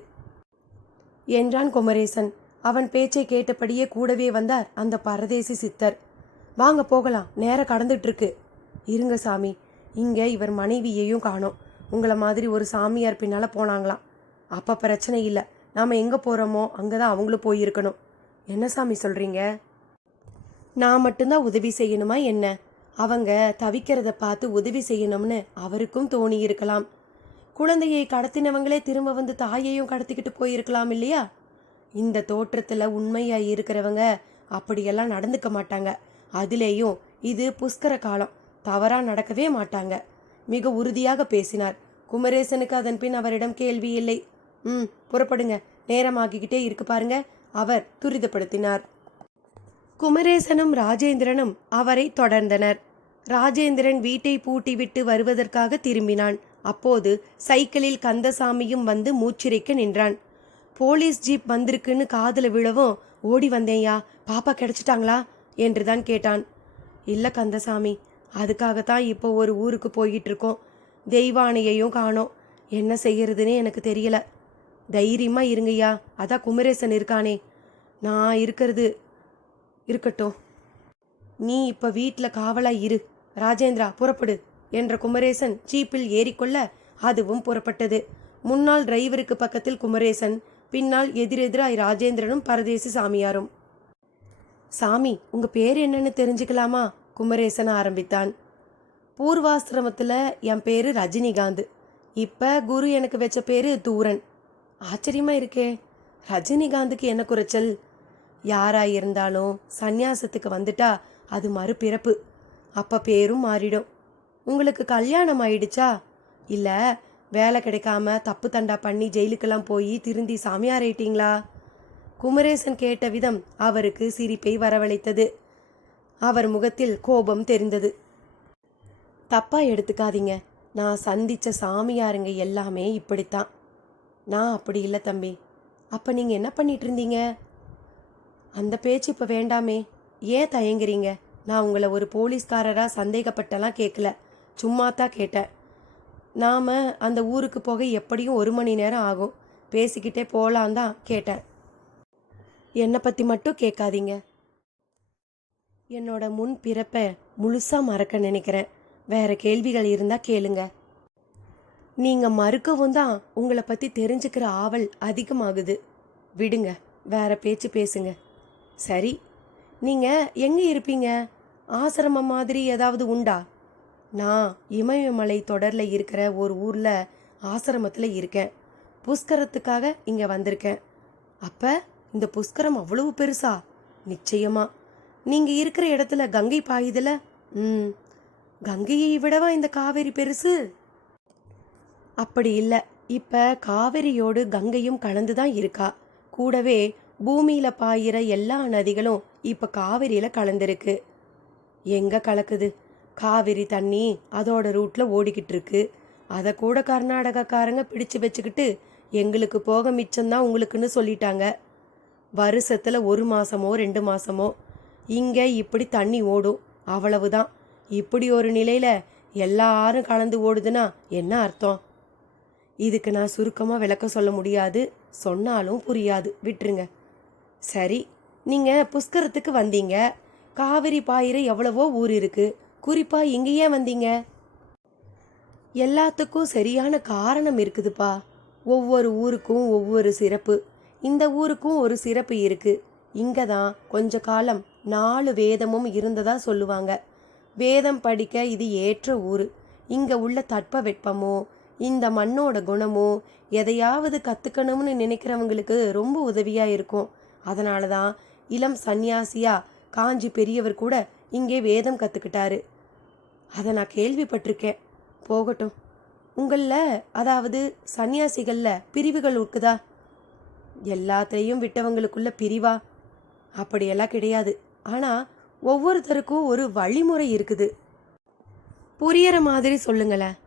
என்றான் குமரேசன். அவன் பேச்சை கேட்டபடியே கூடவே வந்தார் அந்த பரதேசி சித்தர். வாங்க போகலாம், நேரம் கடந்துட்டு இருக்கு. இருங்க சாமி, இங்க இவர் மனைவியையும் காணோம், உங்களை மாதிரி ஒரு சாமியார் பின்னால போனாங்களாம். அப்ப பிரச்சனை இல்லை, நாம எங்க போறோமோ அங்கதான் அவங்களும் போயிருக்கணும். என்ன சாமி சொல்றீங்க? நான் மட்டும்தான் உதவி செய்யணுமா என்ன? அவங்க தவிக்கிறத பார்த்து உதவி செய்யணும்னு அவருக்கும் தோணி இருக்கலாம். குழந்தையை கடத்தினவங்களே திரும்ப வந்து தாயையும் கடத்திக்கிட்டு போயிருக்கலாம் இல்லையா? இந்த தோற்றத்துல உண்மையா இருக்கிறவங்க அப்படியெல்லாம் நடந்துக்க மாட்டாங்க. அதிலேயும் இது புஷ்கர காலம், தவறா நடக்கவே மாட்டாங்க. மிக உறுதியாக பேசினார். குமரேசனுக்கு அதன் பின் அவரிடம் கேள்வி இல்லை. புறப்படுங்க, நேரமாகிக்கிட்டே இருக்கு பாருங்க, அவர் துரிதப்படுத்தினார். குமரேசனும் ராஜேந்திரனும் அவரை தொடர்ந்தனர். ராஜேந்திரன் வீட்டை பூட்டிவிட்டு வருவதற்காக திரும்பினான். அப்போது சைக்கிளில் கந்தசாமியும் வந்து மூச்சிரைக்க நின்றான். போலீஸ் ஜீப் வந்திருக்குன்னு காதுல விழவும், ஓடி வந்தேயா, பாப்பா கிடைச்சிட்டாங்களா என்றுதான் கேட்டான். இல்ல கந்தசாமி, அதுக்காகத்தான் இப்போ ஒரு ஊருக்கு போயிட்டு இருக்கோம், தெய்வானையையும் காணோம், என்ன செய்யறதுன்னு எனக்கு தெரியல. தைரியமா இருங்கய்யா, அதான் குமரேசன் இருக்கானே. நான் இருக்கிறது இருக்கட்டும், நீ இப்ப வீட்டுல காவலா இரு. ராஜேந்திரா புறப்படு என்ற குமரேசன் ஜீப்பில் ஏறிக்கொள்ள அதுவும் புறப்பட்டது. முன்னாள் டிரைவருக்கு பக்கத்தில் குமரேசன், பின்னால் எதிரெதிராய் ராஜேந்திரனும் பரதேசி சாமியாரும். சாமி உங்க பேர் என்னன்னு தெரிஞ்சுக்கலாமா? குமரேசன் ஆரம்பித்தான். பூர்வாசிரமத்துல என் பேரு ரஜினிகாந்த், இப்ப குரு எனக்கு வச்ச பேரு தூரன். ஆச்சரியமா இருக்கே, ரஜினிகாந்துக்கு என்ன குறைச்சல்? யாராயிருந்தாலும் சந்நியாசத்துக்கு வந்துட்டா அது மறுபிறப்பு, அப்ப பேரும் மாறிடும். உங்களுக்கு கல்யாணம் ஆயிடுச்சா? இல்ல வேலை கிடைக்காம தப்பு தண்டா பண்ணி ஜெயிலுக்கெல்லாம் போய் திருந்தி சாமியாராயிட்டீங்களா? குமரேசன் கேட்ட விதம் அவருக்கு சிரிப்பை வரவழைத்தது. அவர் முகத்தில் கோபம் தெரிந்தது. தப்பா எடுத்துக்காதீங்க, நான் சந்திச்ச சாமியாருங்க எல்லாமே இப்படித்தான். நான் அப்படி இல்லை தம்பி. அப்போ நீங்கள் என்ன பண்ணிட்டு இருந்தீங்க? அந்த பேச்சு இப்போ வேண்டாமே. ஏன் தயங்குறீங்க? நான் உங்களை ஒரு போலீஸ்காரராக சந்தேகப்பட்டெல்லாம் கேட்கல, சும்மா தான் கேட்டேன். நாம் அந்த ஊருக்கு போக எப்படியும் 1 மணி நேரம் ஆகும், பேசிக்கிட்டே போகலான் தான் கேட்டேன். என்னை பற்றி மட்டும் கேட்காதீங்க. என்னோட முன் பிறப்பை முழுசாக மறக்க நினைக்கிறேன். வேற கேள்விகள் இருந்தால் கேளுங்க. நீங்கள் மறுக்கவும் தான் உங்களை பற்றி தெரிஞ்சுக்கிற ஆவல் அதிகமாகுது. விடுங்க, வேற பேச்சு பேசுங்க. சரி, நீங்கள் எங்கே இருப்பீங்க? ஆசிரமம் மாதிரி ஏதாவது உண்டா? நான் இமயமலை தொடரில் இருக்கிற ஒரு ஊரில் ஆசிரமத்தில் இருக்கேன். புஷ்கரத்துக்காக இங்கே வந்திருக்கேன். அப்போ இந்த புஷ்கரம் அவ்வளவு பெருசா? நிச்சயமா. நீங்கள் இருக்கிற இடத்துல கங்கை பாயுதுல? கங்கையை விடவா இந்த காவேரி பெருசு? அப்படி இல்லை. இப்போ காவிரியோடு கங்கையும் கலந்து தான் இருக்கா. கூடவே பூமியில் பாயிற எல்லா நதிகளும் இப்போ காவிரியில் கலந்துருக்கு. எங்கே கலக்குது? காவிரி தண்ணி அதோட ரூட்டில் ஓடிக்கிட்டு இருக்கு. அதை கூட கர்நாடகக்காரங்க பிடிச்சு வச்சுக்கிட்டு எங்களுக்கு போக மிச்சம்தான் உங்களுக்குன்னு சொல்லிட்டாங்க. வருஷத்தில் 1 மாதமோ 2 மாதமோ இங்கே இப்படி தண்ணி ஓடும், அவ்வளவுதான். இப்படி ஒரு நிலையில் எல்லாரும் கலந்து ஓடுதுன்னா என்ன அர்த்தம்? இதுக்கு நான் சுருக்கமாக விளக்கம் சொல்ல முடியாது, சொன்னாலும் புரியாது, விட்டுருங்க. சரி, நீங்கள் புஷ்கரத்துக்கு வந்தீங்க. காவிரி பாயிர எவ்வளவோ ஊர் இருக்கு, குறிப்பாக இங்கே ஏன் வந்தீங்க? எல்லாத்துக்கும் சரியான காரணம் இருக்குதுப்பா. ஒவ்வொரு ஊருக்கும் ஒவ்வொரு சிறப்பு. இந்த ஊருக்கும் ஒரு சிறப்பு இருக்கு. இங்கே தான் கொஞ்ச காலம் 4 வேதமும் இருந்ததா சொல்லுவாங்க. வேதம் படிக்க இது ஏற்ற ஊர். இங்கே உள்ள தட்ப வெப்பமோ இந்த மண்ணோட குணமோ எதையாவது கற்றுக்கணும்னு நினைக்கிறவங்களுக்கு ரொம்ப உதவியாக இருக்கும். அதனால தான் இளம் சந்நியாசியா காஞ்சி பெரியவர் கூட இங்கே வேதம் கற்றுக்கிட்டாரு. அதை நான் கேள்விப்பட்டிருக்கேன். போகட்டும், உங்களில் அதாவது சன்னியாசிகளில் பிரிவுகள் இருக்குதா? எல்லாத்தையும் விட்டவங்களுக்குள்ள பிரிவா? அப்படியெல்லாம் கிடையாது. ஆனால் ஒவ்வொருத்தருக்கும் ஒரு வழிமுறை இருக்குது. புரியற மாதிரி சொல்லுங்களேன்.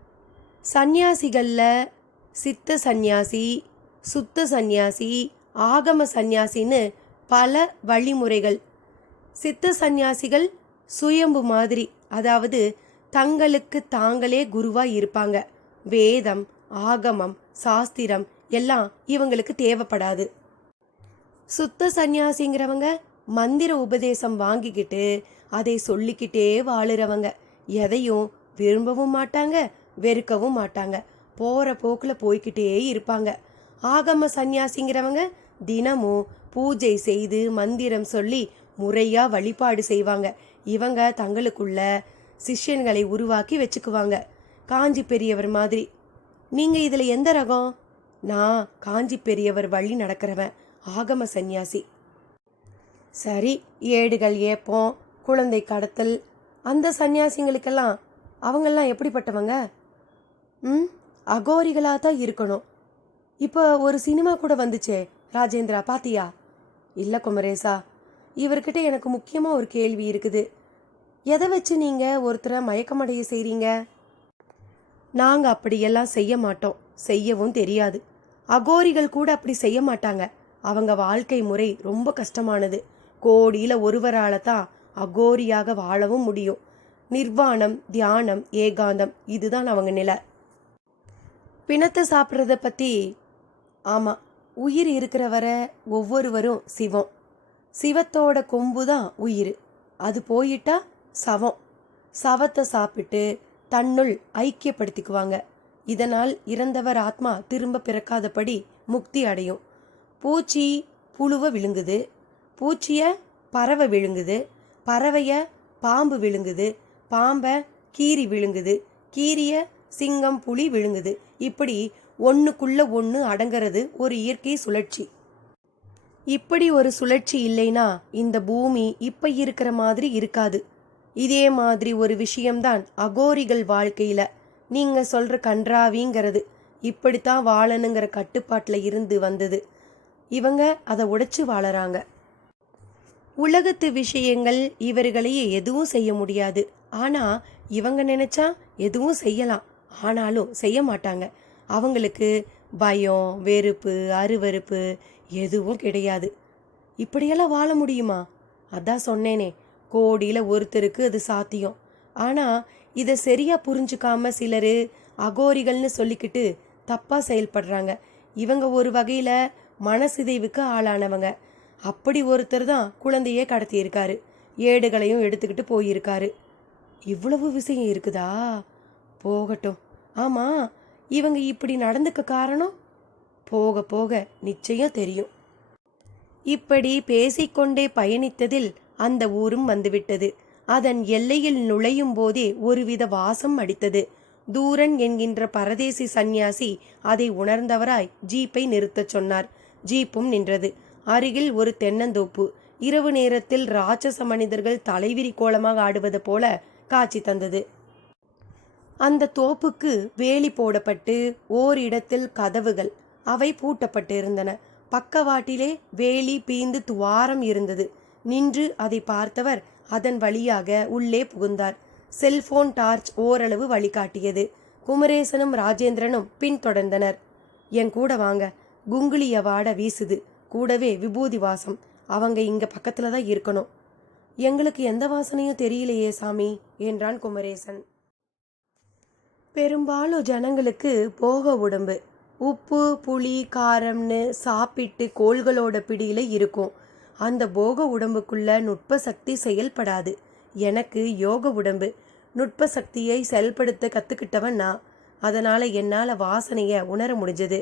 சந்நியாசிகளில் சித்த சந்நியாசி, சுத்த சந்நியாசி, ஆகம சந்நியாசின்னு பல வழிமுறைகள். சித்த சந்நியாசிகள் சுயம்பு மாதிரி, அதாவது தங்களுக்கு தாங்களே குருவாக இருப்பாங்க. வேதம், ஆகமம், சாஸ்திரம் எல்லாம் இவங்களுக்கு தேவைப்படாது. சுத்த சந்நியாசிங்கிறவங்க மந்திர உபதேசம் வாங்கிக்கிட்டு அதை சொல்லிக்கிட்டே வாழுறவங்க. எதையும் விரும்பவும் மாட்டாங்க, வெறுக்கவும் மாட்டாங்க. போகிற போக்கில் போய்கிட்டே இருப்பாங்க. ஆகம சந்நியாசிங்கிறவங்க தினமும் பூஜை செய்து மந்திரம் சொல்லி முறையாக வழிபாடு செய்வாங்க. இவங்க தங்களுக்குள்ள சிஷ்யன்களை உருவாக்கி வச்சுக்குவாங்க, காஞ்சி பெரியவர் மாதிரி. நீங்கள் இதில் எந்த ரகம்? நான் காஞ்சி பெரியவர் வழி நடக்கிறவன், ஆகம சந்நியாசி. சரி, ஏடுகள் ஏப்பம், குழந்தை கடத்தல், அந்த சந்நியாசிங்களுக்கெல்லாம் அவங்கெல்லாம் எப்படிப்பட்டவங்க? அகோரிகளாக தான் இருக்கணும். இப்போ ஒரு சினிமா கூட வந்துச்சே ராஜேந்திரா, பாத்தியா? இல்லை குமரேசா, இவர்கிட்ட எனக்கு முக்கியமாக ஒரு கேள்வி இருக்குது. எதை வச்சு நீங்கள் ஒருத்தரை மயக்கமடைய செய்கிறீங்க? நாங்கள் அப்படியெல்லாம் செய்ய மாட்டோம், செய்யவும் தெரியாது. அகோரிகள் கூட அப்படி செய்ய மாட்டாங்க. அவங்க வாழ்க்கை முறை ரொம்ப கஷ்டமானது. கோடியில் ஒருவரால் தான் அகோரியாக வாழவும் முடியும். நிர்வாணம், தியானம், ஏகாந்தம், இதுதான் அவங்க நிலை. பிணத்தை சாப்பிட்றத பற்றி? ஆமாம், உயிர் இருக்கிற வரை ஒவ்வொருவரும் சிவம். சிவத்தோட கொம்பு தான் உயிர். அது போயிட்டா சவம். சவத்தை சாப்பிட்டு தன்னுள் ஐக்கியப்படுத்திக்குவாங்க. இதனால் இறந்தவர் ஆத்மா திரும்ப பிறக்காதபடி முக்தி அடையும். பூச்சி புழுவை விழுங்குது, பூச்சியை பறவை விழுங்குது, பறவையை பாம்பு விழுங்குது, பாம்பை கீரி விழுங்குது, கீரியை சிங்கம் புலி விழுங்குது. இப்படி ஒன்றுக்குள்ள ஒன்று அடங்கிறது ஒரு இயற்கை சுழற்சி. இப்படி ஒரு சுழற்சி இல்லைன்னா இந்த பூமி இப்போ இருக்கிற மாதிரி இருக்காது. இதே மாதிரி ஒரு விஷயம்தான் அகோரிகள் வாழ்க்கையில் நீங்கள் சொல்கிற கன்றாவிங்கிறது. இப்படித்தான் வாழணுங்கிற கட்டுப்பாட்டில் இருந்து வந்தது. இவங்க அதை உடைச்சு வாழறாங்க. உலகத்து விஷயங்கள் இவர்களையே எதுவும் செய்ய முடியாது. ஆனால் இவங்க நினைச்சா எதுவும் செய்யலாம். ஆனாலும் செய்ய மாட்டாங்க. அவங்களுக்கு பயம், வெறுப்பு, அருவருப்பு எதுவும் கிடையாது. இப்படியெல்லாம் வாழ முடியுமா? அதான் சொன்னேனே, கோடியில ஒருத்தருக்கு அது சாத்தியம். ஆனா இதை சரியா புரிஞ்சுக்காம சிலரு அகோரிகள்னு சொல்லிக்கிட்டு தப்பா செயல்படுறாங்க. இவங்க ஒரு வகையில மனசிதைவுக்கு ஆளானவங்க. அப்படி ஒருத்தர் தான் குழந்தையே கடத்தியிருக்காரு. ஏடுகளையும் எடுத்துக்கிட்டு போயிருக்காரு. இவ்வளவு விஷயம் இருக்குதா? போகட்டும். ஆமா, இவங்க இப்படி நடந்துக்க காரணம் போக போக நிச்சயம் தெரியும். இப்படி பேசிக்கொண்டே பயணித்ததில் அந்த ஊரும் வந்துவிட்டது. அதன் எல்லையில் நுழையும் போதே ஒருவித வாசம் அடித்தது. தூரன் என்கின்ற பரதேசி சந்நியாசி அதை உணர்ந்தவராய் ஜீப்பை நிறுத்தச் சொன்னார். ஜீப்பும் நின்றது. அருகில் ஒரு தென்னந்தோப்பு. இரவு நேரத்தில் ராட்சச மனிதர்கள் தலைவிரி கோலமாக ஆடுவது போல காட்சி தந்தது. அந்த தோப்புக்கு வேலி போடப்பட்டு ஓரிடத்தில் கதவுகள் அவை பூட்டப்பட்டு இருந்தன. பக்கவாட்டிலே வேலி பீந்து துவாரம் இருந்தது. நின்று அதை பார்த்தவர் அதன் வழியாக உள்ளே புகுந்தார். செல்போன் டார்ச் ஓரளவு வழிகாட்டியது. குமரேசனும் ராஜேந்திரனும் பின்தொடர்ந்தனர். என் கூட வாங்க, குங்குளிய வாட வீசுது, கூடவே விபூதி வாசம். அவங்க இங்க பக்கத்துல தான் இருக்கணும். எங்களுக்கு எந்த வாசனையும் தெரியலையே சாமி என்றான் குமரேசன். பெரும்பாலும் ஜனங்களுக்கு போக உடம்பு உப்பு புளி காரம்னு சாப்பிட்டு கோள்களோட பிடியில இருக்கும். அந்த போக உடம்புக்குள்ள நுட்ப சக்தி செயல்படாது. எனக்கு யோக உடம்பு. நுட்ப சக்தியை செயல்படுத்த கற்றுக்கிட்டவன் நான். அதனால் என்னால் வாசனையை உணர முடிஞ்சது.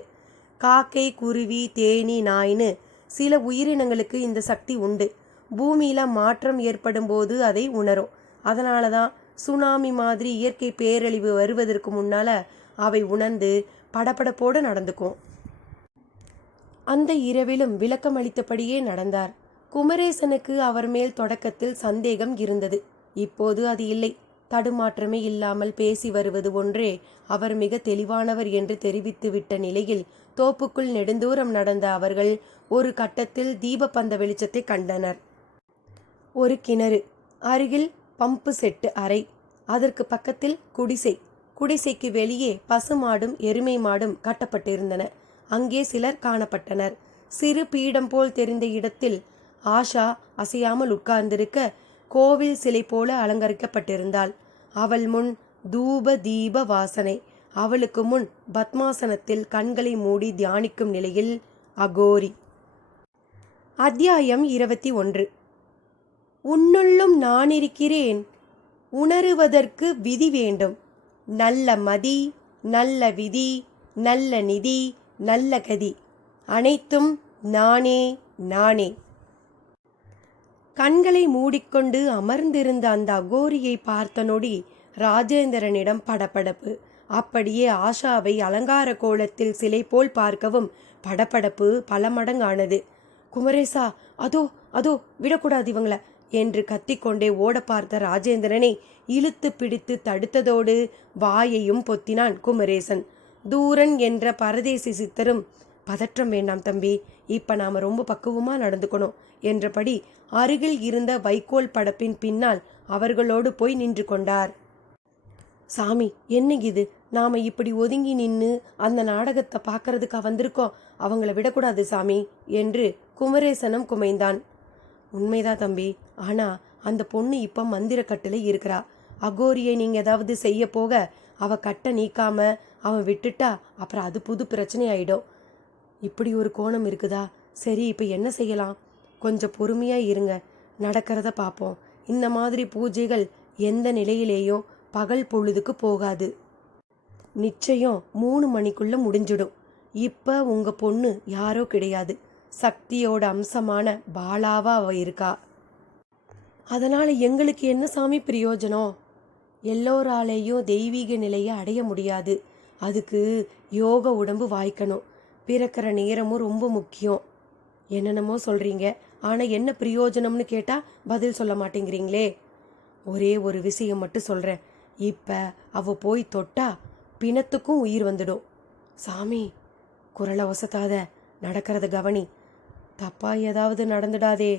காக்கை, குருவி, தேனி, நாயின்னு சில உயிரினங்களுக்கு இந்த சக்தி உண்டு. பூமியில் மாற்றம் ஏற்படும் போது அதை உணரும். அதனால தான் சுனாமி மாதிரி இயற்கை பேரழிவு வருவதற்கு முன்னால் அவை உணர்ந்து படபடப்போடு நடந்துக்கும். அந்த இரவிலும் விளக்கம் அளித்தபடியே நடந்தார். குமரேசனுக்கு அவர் மேல் தொடக்கத்தில் சந்தேகம் இருந்தது. இப்போது அது இல்லை. தடுமாற்றமே இல்லாமல் பேசி வருவது ஒன்றே அவர் மிக தெளிவானவர் என்று தெரிவித்துவிட்ட நிலையில் தோப்புக்குள் நெடுந்தூரம் நடந்த அவர்கள் ஒரு கட்டத்தில் தீபப்பந்த வெளிச்சத்தை கண்டனர். ஒரு கிணறு, அருகில் பம்பு செட்டு அறை, அதற்கு பக்கத்தில் குடிசை. குடிசைக்கு வெளியே பசுமாடும் எருமை மாடும் கட்டப்பட்டிருந்தன. அங்கே சிலர் காணப்பட்டனர். சிறு பீடம் போல் தெரிந்த இடத்தில் ஆஷா அசையாமல் உட்கார்ந்திருக்க கோவில் சிலை போல அலங்கரிக்கப்பட்டிருந்தாள். அவள் முன் தூப தீப வாசனை. அவளுக்கு முன் பத்மாசனத்தில் கண்களை மூடி தியானிக்கும் நிலையில் அகோரி. அத்தியாயம் 21. உன்னுள்ளும் நான் இருக்கிறேன், உணருவதற்கு விதி வேண்டும். நல்ல மதி, நல்ல விதி, நல்ல நிதி, நல்ல கதி, அனைத்தும் நானே நானே. கண்களை மூடிக்கொண்டு அமர்ந்திருந்த அந்த அகோரியை பார்த்த நொடி ராஜேந்திரனிடம் படபடப்பு. அப்படியே ஆஷாவை அலங்கார கோலத்தில் சிலை போல் பார்க்கவும் படபடப்பு பல மடங்கானது. குமரேசா, அதோ அதோ, விடக்கூடாது இவங்கள என்று கத்திக்கொண்டே ஓட பார்த்த ராஜேந்திரனை இழுத்து பிடித்து தடுத்ததோடு வாயையும் பொத்தினான் குமரேசன். தூரன் என்ற பரதேசி சித்தரும், பதற்றம் வேண்டாம் தம்பி, இப்ப நாம ரொம்ப பக்குவமா நடந்துக்கணும் என்றபடி அருகில் இருந்த வைக்கோல் படப்பின் பின்னால் அவர்களோடு போய் நின்று கொண்டார். சாமி, என்ன இது? நாம இப்படி ஒதுங்கி நின்று அந்த நாடகத்தை பார்க்கறதுக்கா வந்திருக்கோம்? அவங்கள விடக்கூடாது சாமி என்று குமரேசனும் குமைந்தான். உண்மைதான் தம்பி, ஆனா அந்த பொண்ணு இப்ப மந்திர கட்டில இருக்கிறா. அகோரியை நீங்க ஏதாவது செய்ய போக அவ கட்டை நீக்காம அவன் விட்டுட்டா அப்புறம் அது புது பிரச்சனை ஆயிடும். இப்படி ஒரு கோணம் இருக்குதா? சரி, இப்ப என்ன செய்யலாம்? கொஞ்சம் பொறுமையா இருங்க, நடக்கிறத பார்ப்போம். இந்த மாதிரி பூஜைகள் எந்த நிலையிலேயும் பகல் பொழுதுக்கு போகாது. நிச்சயம் 3 மணிக்குள்ள முடிஞ்சிடும். இப்ப உங்க பொண்ணு யாரோ கிடையாது, சக்தியோட அம்சமான பாலாவா அவ இருக்கா. அதனால எங்களுக்கு என்ன சாமி பிரயோஜனம்? எல்லோராலேயும் தெய்வீக நிலையை அடைய முடியாது. அதுக்கு யோக உடம்பு வாய்க்கணும். பிறக்கிற நேரமும் ரொம்ப முக்கியம். என்னென்னமோ சொல்றீங்க, ஆனா என்ன பிரயோஜனம்னு கேட்டா பதில் சொல்ல மாட்டேங்கிறீங்களே. ஒரே ஒரு விஷயம் மட்டும் சொல்றேன். இப்ப அவ போய் தொட்டா பிணத்துக்கும் உயிர் வந்துடும். சாமி, குரலை ஒசத்தாத, நடக்கிறத கவனி. தப்பா ஏதாவது நடந்துடாதே.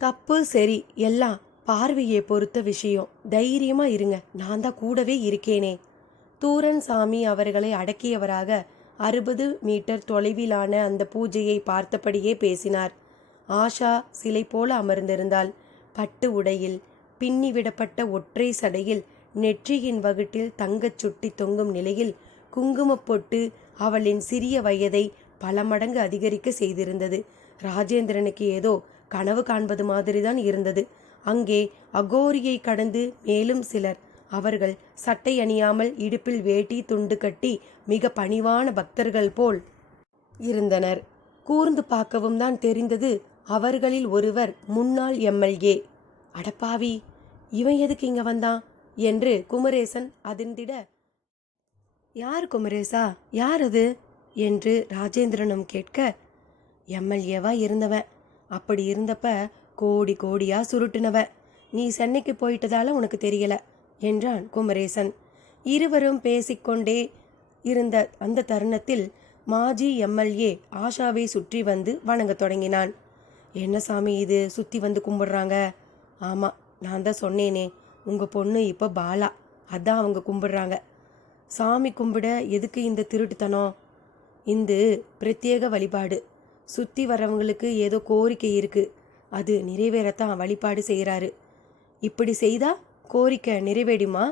தப்பு சரி எல்லாம் பார்வையை பொறுத்த விஷயம். தைரியமா இருங்க, நான் தான் கூடவே இருக்கேனே. தூரன் சாமி அவர்களை அடக்கியவராக 60 மீட்டர் தொலைவிலான அந்த பூஜையை பார்த்தபடியே பேசினார். ஆஷா சிலை போல அமர்ந்திருந்தாள். பட்டு உடையில், பின்னிவிடப்பட்ட ஒற்றை சடையில், நெற்றியின் வகுட்டில் தங்கச் சுட்டி தொங்கும் நிலையில் குங்குமப் பொட்டு அவளின் சிறிய வயதை பல மடங்கு அதிகரிக்க செய்திருந்தது. ராஜேந்திரனுக்கு ஏதோ கனவு காண்பது மாதிரிதான் இருந்தது. அங்கே அகோரியை கடந்து மேலும் சிலர், அவர்கள் சட்டை அணியாமல் இடுப்பில் வேட்டி துண்டு கட்டி மிக பணிவான பக்தர்கள் போல் இருந்தனர். கூர்ந்து பார்க்கவும் தான் தெரிந்தது. அவர்களில் ஒருவர் முன்னாள் எம்எல்ஏ. அடப்பாவி, இவன் எதுக்கு இங்க வந்தான் என்று குமரேசன் அதிர்ந்திட, யார் குமரேசா, யார் அது என்று ராஜேந்திரனும் கேட்க, எம்எல்ஏவா இருந்தவன், அப்படி இருந்தப்ப கோடி கோடியா சுருட்டுனவன், நீ சென்னைக்கு போயிட்டதால உனக்கு தெரியல என்றான் குமரேசன். இருவரும் பேசிக்கொண்டே இருந்த அந்த தருணத்தில் மாஜி எம்எல்ஏ ஆஷாவை சுற்றி வந்து வணங்க தொடங்கினான். என்ன சாமி இது, சுற்றி வந்து கும்பிடுறாங்க? ஆமாம், நான் தான் சொன்னேனே, உங்கள் பொண்ணு இப்போ பாலா, அதான் அவங்க கும்பிடுறாங்க. சாமி கும்பிட எதுக்கு இந்த திருட்டுத்தனம்? இந்த பிரத்யேக வழிபாடு. சுற்றி வரவங்களுக்கு ஏதோ கோரிக்கை இருக்குது, அது நிறைவேறத்தான் வழிபாடு செய்கிறாரு. இப்படி செய்தா கோரிக்கை நிறைவேடுமா?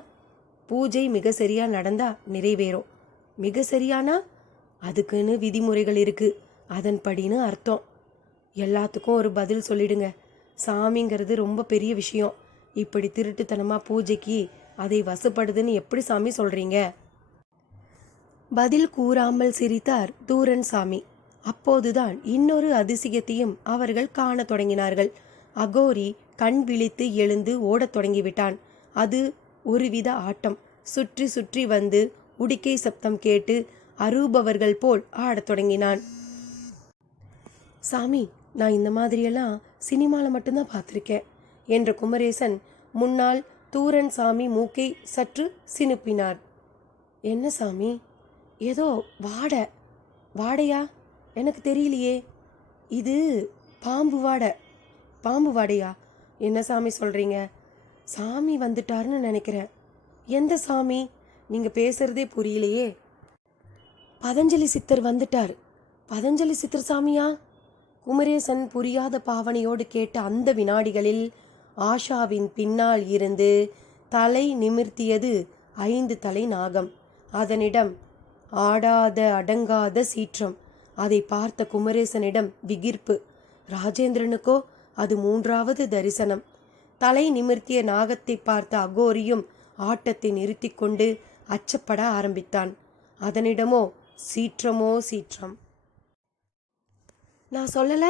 பூஜை மிக சரியா நடந்தா நிறைவேறும். மிக சரியானா அதுக்குன்னு விதிமுறைகள் இருக்குது, அதன்படின்னு அர்த்தம். எல்லாத்துக்கும் ஒரு பதில் சொல்லிடுங்க. சாமிங்கிறது ரொம்ப பெரிய விஷயம். இப்படி திருட்டுத்தனமாக பூஜைக்கு அதை வசப்படுதுன்னு எப்படி சாமி சொல்கிறீங்க? பதில் கூறாமல் சிரித்தார் தூரன் சாமி. அப்போதுதான் இன்னொரு அதிசயத்தையும் அவர்கள் காண தொடங்கினார்கள். அகோரி கண் விழித்து எழுந்து ஓடத் தொடங்கிவிட்டான். அது ஒருவித ஆட்டம். சுற்றி சுற்றி வந்து உடிக்கை சப்தம் கேட்டு அரூபவர்கள் போல் ஆடத் தொடங்கினான். சாமி, நான் இந்த மாதிரியெல்லாம் சினிமாவில் மட்டும்தான் பார்த்துருக்கேன் என்ற குமரேசன் முன்னால் தூரன் சாமி மூக்கை சற்று சினுப்பினார். என்ன சாமி, ஏதோ வாடையா? எனக்கு தெரியலையே. இது பாம்பு வாடை. பாம்பு வாடையா? என்ன சாமி சொல்கிறீங்க? சாமி வந்துட்டாருன்னு நினைக்கிறேன். எந்த சாமி? நீங்கள் பேசுகிறதே புரியலையே. பதஞ்சலி சித்தர் வந்துட்டார். பதஞ்சலி சித்தர் சாமியா? குமரேசன் புரியாத பாவனையோடு கேட்ட அந்த வினாடிகளில் ஆஷாவின் பின்னால் இருந்து தலை நிமிர்த்தியது 5 தலை நாகம். அதனிடம் ஆடாத அடங்காத சீற்றம். அதை பார்த்த குமரேசனிடம் விகிர்ப்பு. ராஜேந்திரனுக்கோ அது 3வது தரிசனம். தலை நிமிர்த்திய நாகத்தை பார்த்த அகோரியும் ஆட்டத்தை நிறுத்தி கொண்டு அச்சப்பட ஆரம்பித்தான். அதனிடமோ சீற்றமோ சீற்றம். நான் சொல்லல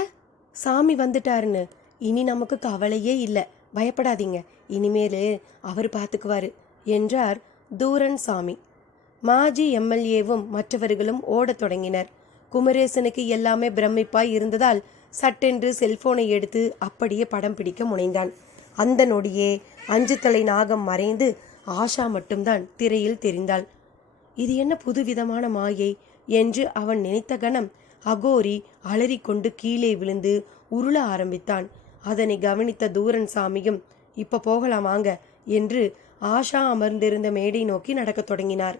சாமி வந்துட்டாருன்னு. இனி நமக்கு கவலையே இல்லை, பயப்படாதீங்க, இனிமேல் அவர் பார்த்துக்குவாரு என்றார் தூரன் சாமி. மாஜி எம்எல்ஏவும் மற்றவர்களும் ஓடத் தொடங்கினர். குமரேசனுக்கு எல்லாமே பிரமிப்பாய் இருந்ததால் சட்டென்று செல்போனை எடுத்து அப்படியே படம் பிடிக்க முனைந்தான். அந்த நொடியே 5 தலை நாகம் மறைந்து ஆஷா மட்டும்தான் திரையில் தெரிந்தாள். இது என்ன புதுவிதமான மாயை என்று அவன் நினைத்த கணம் அகோரி அலறிக்கொண்டு கீழே விழுந்து உருள ஆரம்பித்தான். அதனை கவனித்த தூரன் சாமியும் இப்ப போகலாம் வாங்க என்று ஆஷா அமர்ந்திருந்த மேடை நோக்கி நடக்கத் தொடங்கினார்.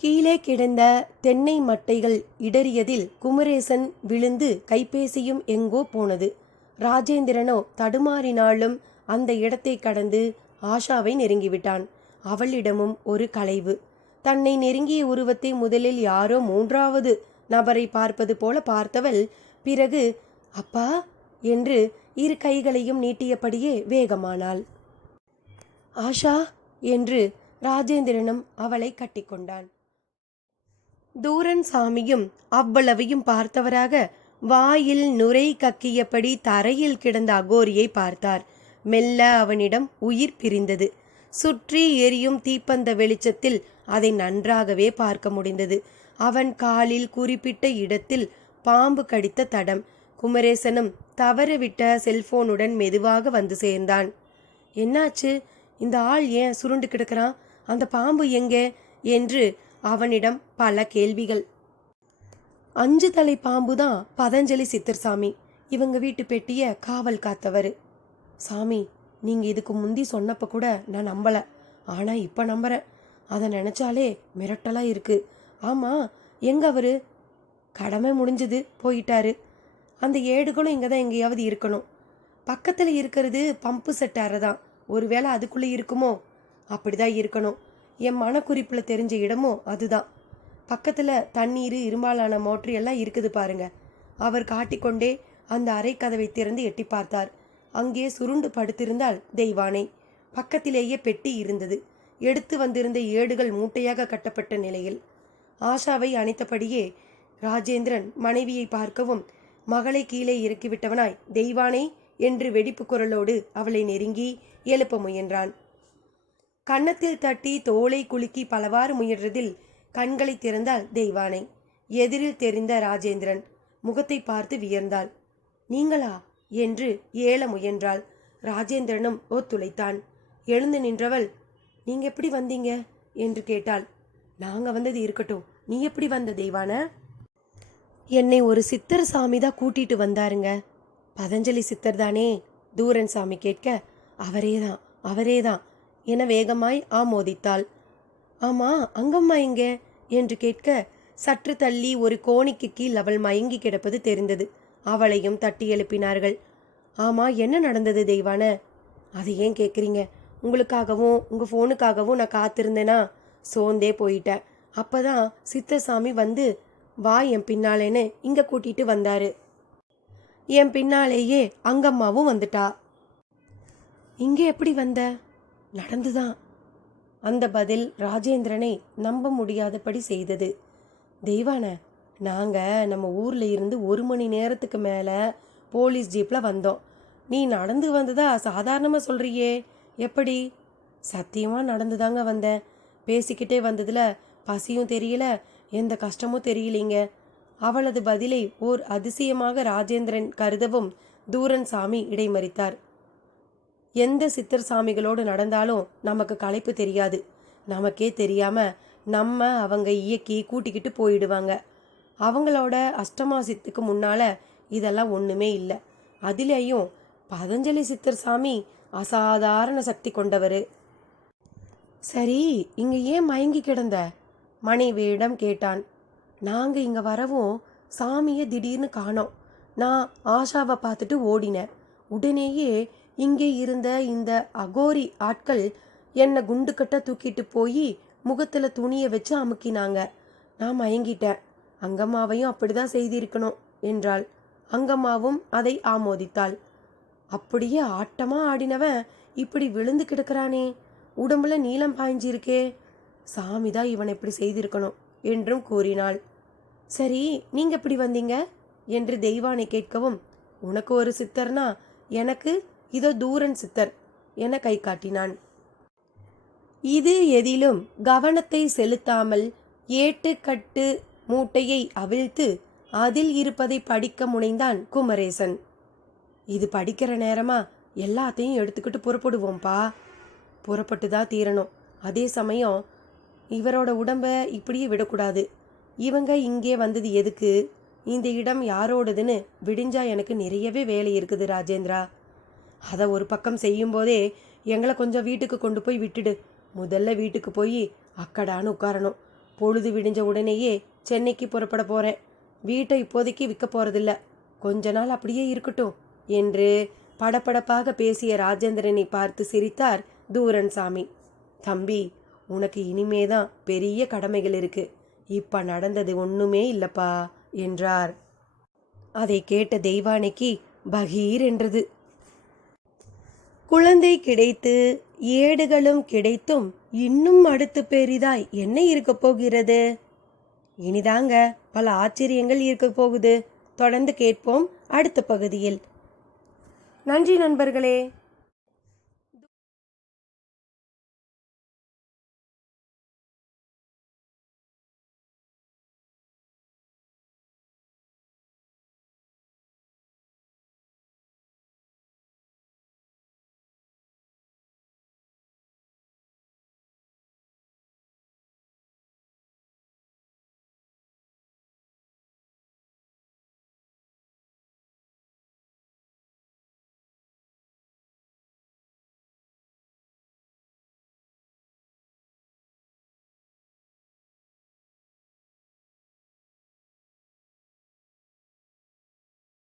கீழே கிடந்த தென்னை மட்டைகள் இடறியதில் குமரேசன் விழுந்து கைபேசியும் எங்கோ போனது. ராஜேந்திரனோ தடுமாறினாலும் அந்த இடத்தை கடந்து ஆஷாவை நெருங்கிவிட்டான். அவளிடமும் ஒரு களைவு. தன்னை நெருங்கிய உருவத்தை முதலில் யாரோ 3வது நபரை பார்ப்பது போல பார்த்தவள் பிறகு அப்பா என்று 2 கைகளையும் நீட்டியபடியே வேகமானாள். ஆஷா என்று ராஜேந்திரனும் அவளை கட்டிக்கொண்டான். தூரன் சாமியும் அவ்வளவையும் பார்த்தவராக வாயில் நுரை கக்கியபடி தரையில் கிடந்த அகோரியை பார்த்தார். மெல்ல அவனிடம் உயிர் பிரிந்தது. சுற்றி எரியும் தீப்பந்த வெளிச்சத்தில் அதை நன்றாகவே பார்க்க முடிந்தது. அவன் காலில் குறிப்பிட்ட இடத்தில் பாம்பு கடித்த தடம். குமரேசனும் தவறவிட்ட செல்போனுடன் மெதுவாக வந்து சேர்ந்தான். என்னாச்சு? இந்த ஆள் ஏன் சுருண்டு கிடக்கிறான்? அந்த பாம்பு எங்கே என்று அவனிடம் பல கேள்விகள். 5 தலை பாம்பு தான் பதஞ்சலி சித்தர் சாமி. இவங்க வீட்டு பெட்டிய காவல் காத்தவர். சாமி, நீங்கள் இதுக்கு முந்தி சொன்னப்போ கூட நான் நம்பலை, ஆனால் இப்போ நம்புகிறேன். அதை நினைச்சாலே மிரட்டலா இருக்கு. ஆமா, எங்க அவரு? கடமை முடிஞ்சது, போயிட்டாரு. அந்த ஏடுகளும் இங்கே தான் எங்கேயாவது இருக்கணும். பக்கத்தில் இருக்கிறது பம்பு செட் அறை தான். ஒருவேளை அதுக்குள்ளே இருக்குமோ? அப்படிதான் இருக்கணும். என் மனக்குறிப்பில் தெரிஞ்ச இடமோ அதுதான். பக்கத்தில் தண்ணீர், இரும்பாலான மோட்டர் எல்லாம் இருக்குது பாருங்க. அவர் காட்டிக்கொண்டே அந்த அறை கதவை திறந்து எட்டி பார்த்தார். அங்கே சுருண்டு படுத்திருந்தாள் தெய்வானை. பக்கத்திலேயே பெட்டி இருந்தது. எடுத்து வந்திருந்த ஏடுகள் மூட்டையாக கட்டப்பட்ட நிலையில். ஆஷாவை அணைத்தபடியே ராஜேந்திரன் மனைவியை பார்க்கவும் மகளை கீழே இறக்கிவிட்டவனாய் தெய்வானை என்று வெடிப்பு குரலோடு அவளை நெருங்கி எழுப்ப முயன்றான். கன்னத்தில் தட்டி தோலை குலுக்கி பலவாறு முயன்றதில் கண்களை திறந்தாள் தெய்வானை. எதிரில் தெரிந்த ராஜேந்திரன் முகத்தை பார்த்து வியர்ந்தாள். நீங்களா என்று ஏள முயன்றாள். ராஜேந்திரனும் ஒத்துழைத்தான். எழுந்து நின்றவள், நீங்க எப்படி வந்தீங்க என்று கேட்டாள். நாங்க வந்தது இருக்கட்டும், நீ எப்படி வந்த தெய்வான? என்னை ஒரு சித்தர் சாமி தான் கூட்டிட்டு வந்தாருங்க. பதஞ்சலி சித்தர் தானே? தூரன் சாமி கேட்க, அவரேதான் அவரேதான் என வேகமாய் ஆமோதித்தாள். ஆமா, அங்கம்மா எங்க என்று கேட்க, சற்று தள்ளி ஒரு கோணிக்கு கீழ் அவள் மயங்கி கிடப்பது தெரிந்தது. அவளையும் தட்டி எழுப்பினார்கள். ஆமா, என்ன நடந்தது தெய்வான? அதை ஏன் கேட்குறீங்க? உங்களுக்காகவும் உங்கள் ஃபோனுக்காகவும் நான் காத்திருந்தேனா? சோர்ந்தே போயிட்டேன். அப்பதான் சித்தசாமி வந்து வா என் பின்னாலேன்னு இங்கே கூட்டிட்டு வந்தாரு. என் பின்னாலேயே அங்கம்மாவும் வந்துட்டா. இங்கே எப்படி வந்த? நடந்துதான். அந்த பதில் ராஜேந்திரனை நம்ப முடியாதபடி செய்தது. தெய்வான, நாங்கள் நம்ம ஊரில் இருந்து 1 மணி நேரத்துக்கு மேலே போலீஸ் ஜீப்பில் வந்தோம். நீ நடந்து வந்ததா சாதாரணமாக சொல்கிறியே, எப்படி? சத்தியமாக நடந்துதாங்க வந்தேன். பேசிக்கிட்டே வந்ததில் பசியும் தெரியல, எந்த கஷ்டமும் தெரியலீங்க. அவளது பதிலை ஓர் அதிசயமாக ராஜேந்திரன் கருதவும் தூரன் சாமி இடைமறித்தார். எந்த சித்தர் சாமிகளோடு நடந்தாலும் நமக்கு களைப்பு தெரியாது. நமக்கே தெரியாம நம்ம அவங்க இயக்கி கூட்டிக்கிட்டு போயிடுவாங்க. அவங்களோட அஷ்டமாசித்துக்கு முன்னால இதெல்லாம் ஒண்ணுமே இல்லை. அதிலேயும் பதஞ்சலி சித்தர் சாமி அசாதாரண சக்தி கொண்டவர். சரி, இங்க ஏன் மயங்கி கிடந்த? மனைவியிடம் கேட்டான். நாங்க இங்க வரவும் சாமியை திடீர்னு காணோம். நான் ஆஷாவை பார்த்துட்டு ஓடினேன். உடனேயே இங்கே இருந்த இந்த அகோரி ஆட்கள் என்னை குண்டுக்கட்ட தூக்கிட்டு போய் முகத்தில் துணியை வச்சு அமுக்கினாங்க. நான் மயங்கிட்டேன். அங்கம்மாவையும் அப்படிதான் செய்திருக்கணும் என்றாள். அங்கம்மாவும் அதை ஆமோதித்தாள். அப்படியே ஆட்டமா ஆடினவன் இப்படி விழுந்து கிடக்கிறானே, உடம்புல நீளம் பாய்ஞ்சிருக்கே, சாமிதான் இவனை இப்படி செய்திருக்கணும் என்றும் கூறினாள். சரி, நீங்க எப்படி வந்தீங்க என்று தெய்வானை கேட்கவும், உனக்கு ஒரு சித்தர்னா எனக்கு இதோ தூரன் சித்தர் என கை காட்டினான். இது எதிலும் கவனத்தை செலுத்தாமல் ஏட்டுக்கட்டு மூட்டையை அவிழ்த்து அதில் இருப்பதை படிக்க முனைந்தான் குமரேசன். இது படிக்கிற நேரமா? எல்லாத்தையும் எடுத்துக்கிட்டு புறப்படுவோம்பா. புறப்பட்டுதான் தீரணும். அதே சமயம் இவரோட உடம்ப இப்படியே விடக்கூடாது. இவங்க இங்கே வந்தது எதுக்கு? இந்த இடம் யாரோடதுன்னு விடிஞ்சா எனக்கு நிறையவே வேலை இருக்குது ராஜேந்திரா. அதை ஒரு பக்கம் செய்யும் போதே எங்களை கொஞ்சம் வீட்டுக்கு கொண்டு போய் விட்டுடு. முதல்ல வீட்டுக்கு போய் அக்கடான்னு உட்காரணும். பொழுது விடிஞ்ச உடனேயே சென்னைக்கு புறப்பட போறேன். வீட்டை இப்போதைக்கு விற்க போறதில்ல, கொஞ்ச நாள் அப்படியே இருக்கட்டும் என்று படபடப்பாக பேசிய ராஜேந்திரனை பார்த்து சிரித்தார் தூரன் சாமி. தம்பி, உனக்கு இனிமேதான் பெரிய கடமைகள் இருக்கு. இப்ப நடந்தது ஒண்ணுமே இல்லப்பா என்றார். அதை கேட்ட தெய்வானைக்கு பகீர் என்றது. குழந்தை கிடைத்து ஏடுகளும் கிடைத்தும் இன்னும் அடுத்து பெரிதாய் என்ன இருக்க போகிறது? இனிதாங்க பல ஆச்சரியங்கள் இருக்க போகுது. தொடர்ந்து கேட்போம் அடுத்த பகுதியில். நன்றி நண்பர்களே.